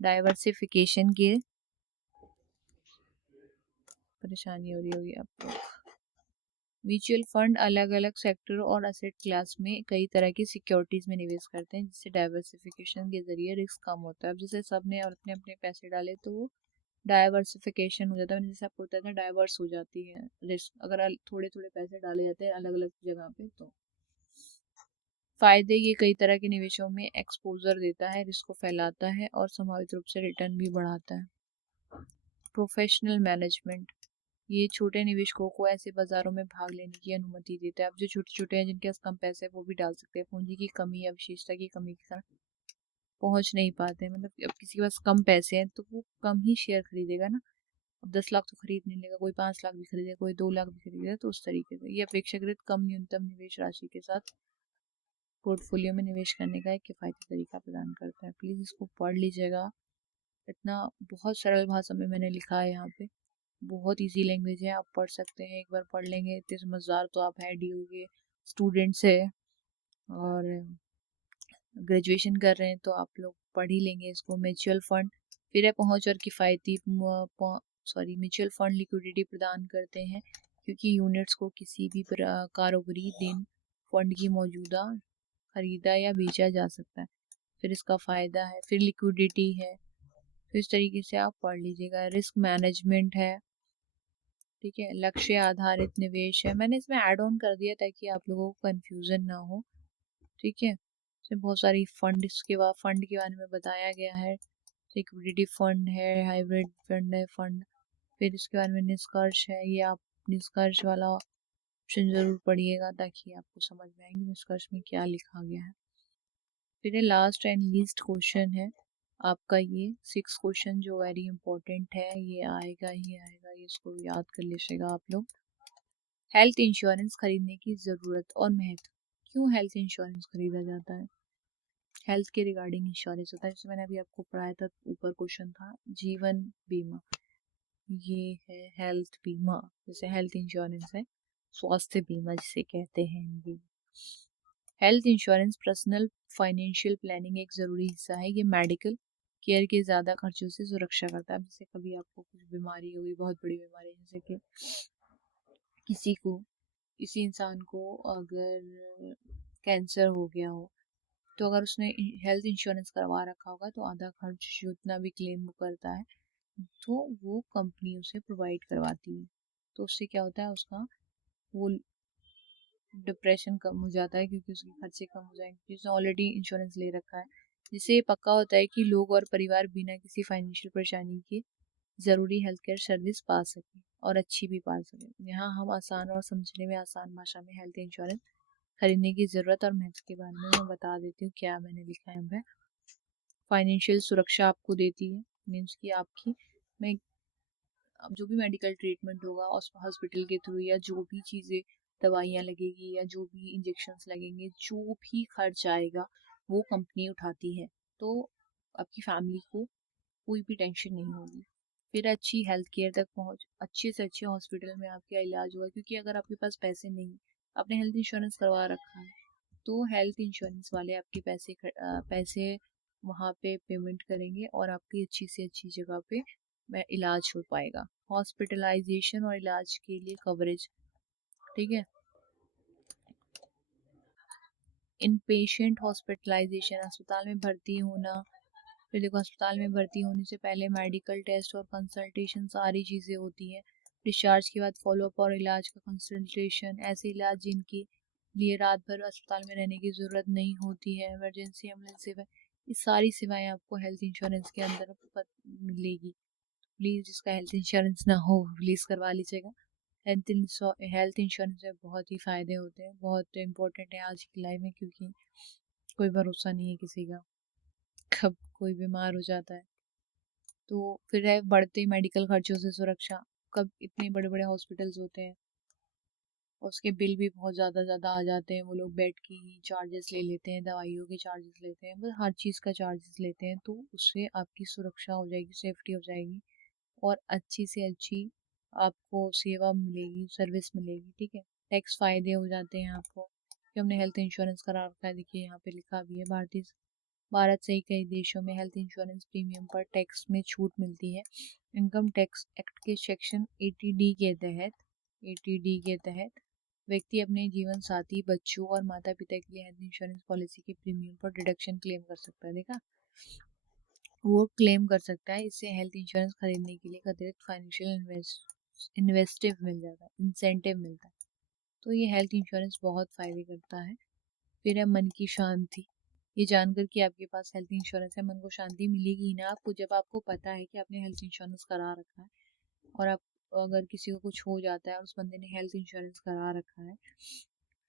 डाइवर्सिफिकेशन की परेशानी हो रही होगी आपको। म्यूचुअल फंड अलग अलग सेक्टर और एसेट क्लास में कई तरह की सिक्योरिटीज में निवेश करते हैं, जिससे डाइवर्सिफिकेशन के जरिए रिस्क कम होता है। अब जैसे सबने और अपने अपने पैसे डाले तो वो डाइवर्सिफिकेशन हो जाता है, जैसे आपको बताया था डाइवर्स हो जाती है रिस्क, अगर थोड़े थोड़े पैसे डाले जाते हैं अलग अलग जगह पे। तो फायदे, ये कई तरह के निवेशों में एक्सपोजर देता है, रिस्क को फैलाता है और संभावित रूप से रिटर्न भी बढ़ाता है। प्रोफेशनल मैनेजमेंट, ये छोटे निवेशकों को ऐसे बाजारों में भाग लेने की अनुमति देता है। अब जो छोटे छोटे हैं जिनके पास कम पैसे है वो भी डाल सकते हैं, पूंजी की कमी या विशेषता की कमी के कारण पहुंच नहीं पाते हैं। मतलब अब किसी के पास कम पैसे हैं तो वो कम ही शेयर खरीदेगा ना। अब 10 लाख तो खरीद नहीं लेगा, कोई 5 लाख भी खरीदेगा, कोई 2 लाख भी खरीदेगा। तो उस तरीके से ये अपेक्षाकृत कम न्यूनतम निवेश राशि के साथ पोर्टफोलियो में निवेश करने का एक किफायती तरीका प्रदान करता है। प्लीज इसको पढ़ लीजिएगा, इतना बहुत सरल भाषा में मैंने लिखा है यहाँ पे, बहुत इजी लैंग्वेज है, आप पढ़ सकते हैं। एक बार पढ़ लेंगे इतने समझदार तो आप है डी होगे, स्टूडेंट्स है और ग्रेजुएशन कर रहे हैं तो आप लोग पढ़ ही लेंगे इसको। म्यूचुअल फंड फिर है पहुंच और किफ़ायती म्यूचुअल फंड लिक्विडिटी प्रदान करते हैं, क्योंकि यूनिट्स को किसी भी कारोबारी दिन फंड की मौजूदा खरीदा या बेचा जा सकता है। फिर इसका फ़ायदा है, फिर लिक्विडिटी है। तो इस तरीके से आप पढ़ लीजिएगा। रिस्क मैनेजमेंट है, ठीक है। लक्ष्य आधारित निवेश है, मैंने इसमें ऐड ऑन कर दिया ताकि आप लोगों को कंफ्यूजन ना हो, ठीक है। इसमें बहुत सारी फंड के बारे में बताया गया है। लिक्विडिटी फंड है, हाइब्रिड फंड है फंड। फिर इसके बारे में निष्कर्ष है, ये आप निष्कर्ष वाला ऑप्शन जरूर पढ़िएगा ताकि आपको समझ में आएंगे निष्कर्ष में क्या लिखा गया है। फिर लास्ट एंड लीस्ट क्वेश्चन है आपका, ये 6 क्वेश्चन जो वेरी इंपॉर्टेंट है, ये आएगा ही आएगा, ये इसको याद कर लीजिएगा आप लोग। हेल्थ इंश्योरेंस खरीदने की ज़रूरत और महत्व। क्यों हेल्थ इंश्योरेंस खरीदा जाता है? हेल्थ के रिगार्डिंग इंश्योरेंस होता है, जैसे मैंने अभी आपको पढ़ाया था, ऊपर क्वेश्चन था जीवन बीमा, ये है हेल्थ बीमा। जैसे हेल्थ इंश्योरेंस है स्वास्थ्य बीमा जिसे कहते हैं Hindi. Health insurance personal financial planning एक ज़रूरी हिस्सा है। ये मेडिकल केयर के ज़्यादा खर्चों से सुरक्षा करता है। जैसे कभी आपको कुछ बीमारी होगी, बहुत बड़ी बीमारी, जैसे कि किसी इंसान को अगर कैंसर हो गया हो, तो अगर उसने हेल्थ इंश्योरेंस करवा रखा होगा तो आधा खर्च जितना भी क्लेम वो करता है तो वो कंपनी उसे प्रोवाइड करवाती है। तो उससे क्या होता है, उसका वो डिप्रेशन कम हो जाता है क्योंकि उसके खर्चे कम हो जाएंगे, जिसने ऑलरेडी इंश्योरेंस ले रखा है। जिससे ये पक्का होता है कि लोग और परिवार बिना किसी फाइनेंशियल परेशानी के ज़रूरी हेल्थ केयर सर्विस पा सकें और अच्छी भी पा सकें। यहाँ हम आसान और समझने में आसान भाषा में हेल्थ इंश्योरेंस खरीदने की ज़रूरत और महत्व के बारे में मैं बता देती हूँ क्या मैंने लिखा है। मैं फाइनेंशियल सुरक्षा आपको देती है, मीन्स कि आपकी मैं अब जो भी मेडिकल ट्रीटमेंट होगा हॉस्पिटल के थ्रू, या जो भी चीज़ें दवाइयाँ लगेगी या जो भी इंजेक्शन्स लगेंगे, जो भी खर्च आएगा वो कंपनी उठाती है। तो आपकी फैमिली को कोई भी टेंशन नहीं होगी। फिर अच्छी हेल्थ केयर तक पहुँच, अच्छे से अच्छे हॉस्पिटल में आपका इलाज हुआ, क्योंकि अगर आपके पास पैसे नहीं, आपने हेल्थ इंश्योरेंस करवा रखा है तो हेल्थ इंश्योरेंस वाले आपके पैसे वहाँ पे पेमेंट करेंगे और आपकी अच्छी से अच्छी जगह पे इलाज हो पाएगा। हॉस्पिटलाइजेशन और इलाज के लिए कवरेज, ठीक है। इन पेशेंट हॉस्पिटलाइजेशन, अस्पताल में भर्ती होना फिर देखो अस्पताल में भर्ती होने से पहले मेडिकल टेस्ट और कंसल्टेशन सारी चीज़ें होती हैं। डिस्चार्ज के बाद फॉलोअप और इलाज का कंसल्टेशन, ऐसे इलाज जिनके लिए रात भर अस्पताल में रहने की ज़रूरत नहीं होती है, इमरजेंसी एम्बुलेंस सेवा, ये सारी सेवाएं आपको हेल्थ इंश्योरेंस के अंदर मिलेगी। प्लीज़ जिसका हेल्थ इंश्योरेंस ना हो प्लीज़ करवा लीजिएगा। हेल्थ इंश्योरेंस में बहुत ही फ़ायदे होते हैं, बहुत इम्पोर्टेंट है आज की लाइफ में, क्योंकि कोई भरोसा नहीं है किसी का, कब कोई बीमार हो जाता है। तो फिर है बढ़ते मेडिकल खर्चों से सुरक्षा। कब इतने बड़े बड़े हॉस्पिटल्स होते हैं, उसके बिल भी बहुत ज़्यादा ज़्यादा आ जाते हैं। वो लोग बेड की ही चार्जेस ले लेते हैं, दवाइयों के चार्जेस लेते हैं, बस हर चीज़ का चार्जेस लेते हैं। तो उससे आपकी सुरक्षा हो जाएगी, सेफ्टी हो जाएगी, और अच्छी से अच्छी आपको सेवा मिलेगी, सर्विस मिलेगी। ठीक है, टैक्स फ़ायदे हो जाते हैं आपको कि हमने हेल्थ इंश्योरेंस करा रखा है। देखिए यहाँ पे लिखा भी है, भारत सहित कई देशों में हेल्थ इंश्योरेंस प्रीमियम पर टैक्स में छूट मिलती है। इनकम टैक्स एक्ट के सेक्शन 80D के तहत व्यक्ति अपने जीवन साथी, बच्चों और माता पिता के लिए हेल्थ इंश्योरेंस पॉलिसी के प्रीमियम पर डिडक्शन क्लेम कर सकता है। देखा, वो क्लेम कर सकता है। इससे हेल्थ इंश्योरेंस खरीदने के लिए एक अतिरिक्त फाइनेंशियल इन्वेस्टिव मिल जाता है, इंसेंटिव मिलता है। तो ये हेल्थ इंश्योरेंस बहुत फ़ायदे करता है। फिर है मन की शांति। ये जानकर कि आपके पास हेल्थ इंश्योरेंस है, मन को शांति मिलेगी ना आपको, जब आपको पता है कि आपने हेल्थ इंश्योरेंस करा रखा है। और आप अगर किसी को कुछ हो जाता है और उस बंदे ने हेल्थ इंश्योरेंस करा रखा है,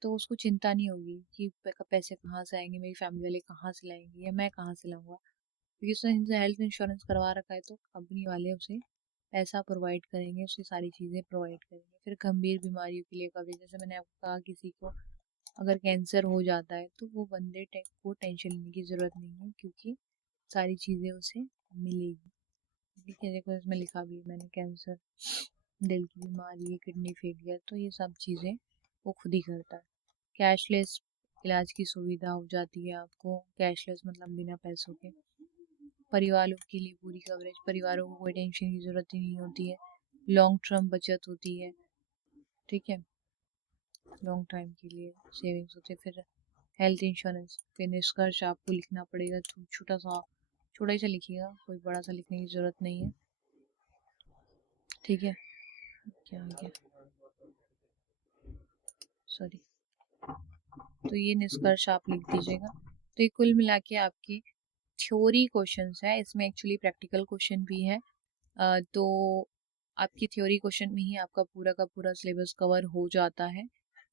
तो उसको चिंता नहीं होगी कि पैसे कहाँ से आएंगे, मेरी फैमिली वाले कहाँ से लाएंगे, या मैं कहाँ से लाऊंगा, क्योंकि उसने हेल्थ इंश्योरेंस करवा रखा है। तो कंपनी वाले उसे पैसा प्रोवाइड करेंगे, उसकी सारी चीज़ें प्रोवाइड करेंगे। फिर गंभीर बीमारियों के लिए कवरेज, जैसे मैंने आपको कहा, किसी को अगर कैंसर हो जाता है तो वो बंदे को टेंशन लेने की ज़रूरत नहीं है, क्योंकि सारी चीज़ें उसे मिलेगी। ठीक है, देखो इसमें लिखा भी है मैंने, कैंसर, दिल की बीमारी, किडनी फेलियर, तो ये सब चीज़ें वो खुद ही करता है। कैशलेस इलाज की सुविधा हो जाती है आपको, कैशलेस मतलब बिना पैसों के। परिवारों के लिए पूरी कवरेज, परिवारों को कोई टेंशन की ज़रूरत ही नहीं होती है। लॉन्ग टर्म बचत होती है। ठीक है, लॉन्ग टाइम के लिए सेविंग्स होती है। फिर हेल्थ इंश्योरेंस, फिर निष्कर्ष आपको लिखना पड़ेगा, छोटा ही सा लिखिएगा, कोई बड़ा सा लिखने की ज़रूरत नहीं है। ठीक है, क्या हो गया, सॉरी। तो ये निष्कर्ष आप लिख दीजिएगा। तो ये कुल मिला के आपकी थ्योरी क्वेश्चंस है, इसमें एक्चुअली प्रैक्टिकल क्वेश्चन भी है। तो आपकी थ्योरी क्वेश्चन में ही आपका पूरा का पूरा सिलेबस कवर हो जाता है,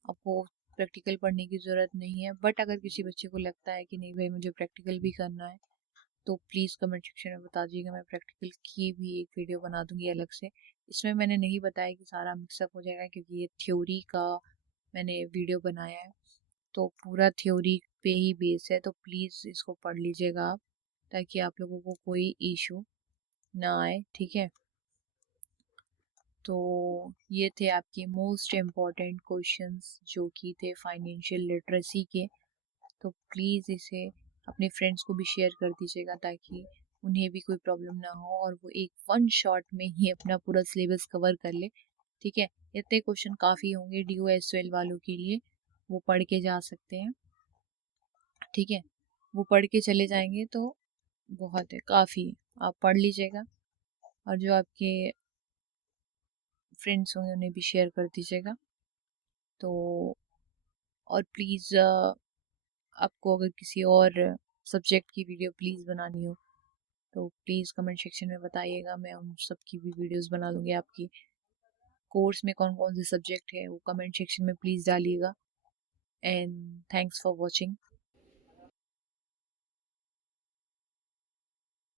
आपको प्रैक्टिकल पढ़ने की ज़रूरत नहीं है। बट अगर किसी बच्चे को लगता है कि नहीं भाई मुझे प्रैक्टिकल भी करना है, तो प्लीज़ कमेंट सेक्शन में बता दीजिएगा, मैं प्रैक्टिकल की भी एक वीडियो बना दूंगी अलग से। इसमें मैंने नहीं बताया कि सारा मिक्सअप हो जाएगा, क्योंकि ये थ्योरी का मैंने वीडियो बनाया है, तो पूरा थ्योरी पे ही बेस है। तो प्लीज़ इसको पढ़ लीजिएगा आप, ताकि आप लोगों को कोई इशू ना आए। ठीक है, तो ये थे आपके मोस्ट इम्पॉर्टेंट क्वेश्चंस जो कि थे फाइनेंशियल लिटरेसी के। तो प्लीज़ इसे अपने फ्रेंड्स को भी शेयर कर दीजिएगा, ताकि उन्हें भी कोई प्रॉब्लम ना हो और वो एक वन शॉट में ही अपना पूरा सिलेबस कवर कर ले। ठीक है, इतने क्वेश्चन काफ़ी होंगे DOSOL वालों के लिए, वो पढ़ के जा सकते हैं। ठीक है, वो पढ़ के चले जाएंगे तो बहुत है, काफ़ी है, आप पढ़ लीजिएगा। और जो आपके फ्रेंड्स होंगे उन्हें भी शेयर कर दीजिएगा। तो और प्लीज़ आपको अगर किसी और सब्जेक्ट की वीडियो प्लीज़ बनानी हो, तो प्लीज़ कमेंट सेक्शन में बताइएगा, मैं उन सब की भी वीडियोस बना लूँगी। आपकी कोर्स में कौन कौन से सब्जेक्ट है वो कमेंट सेक्शन में प्लीज़ डालिएगा। And thanks for watching.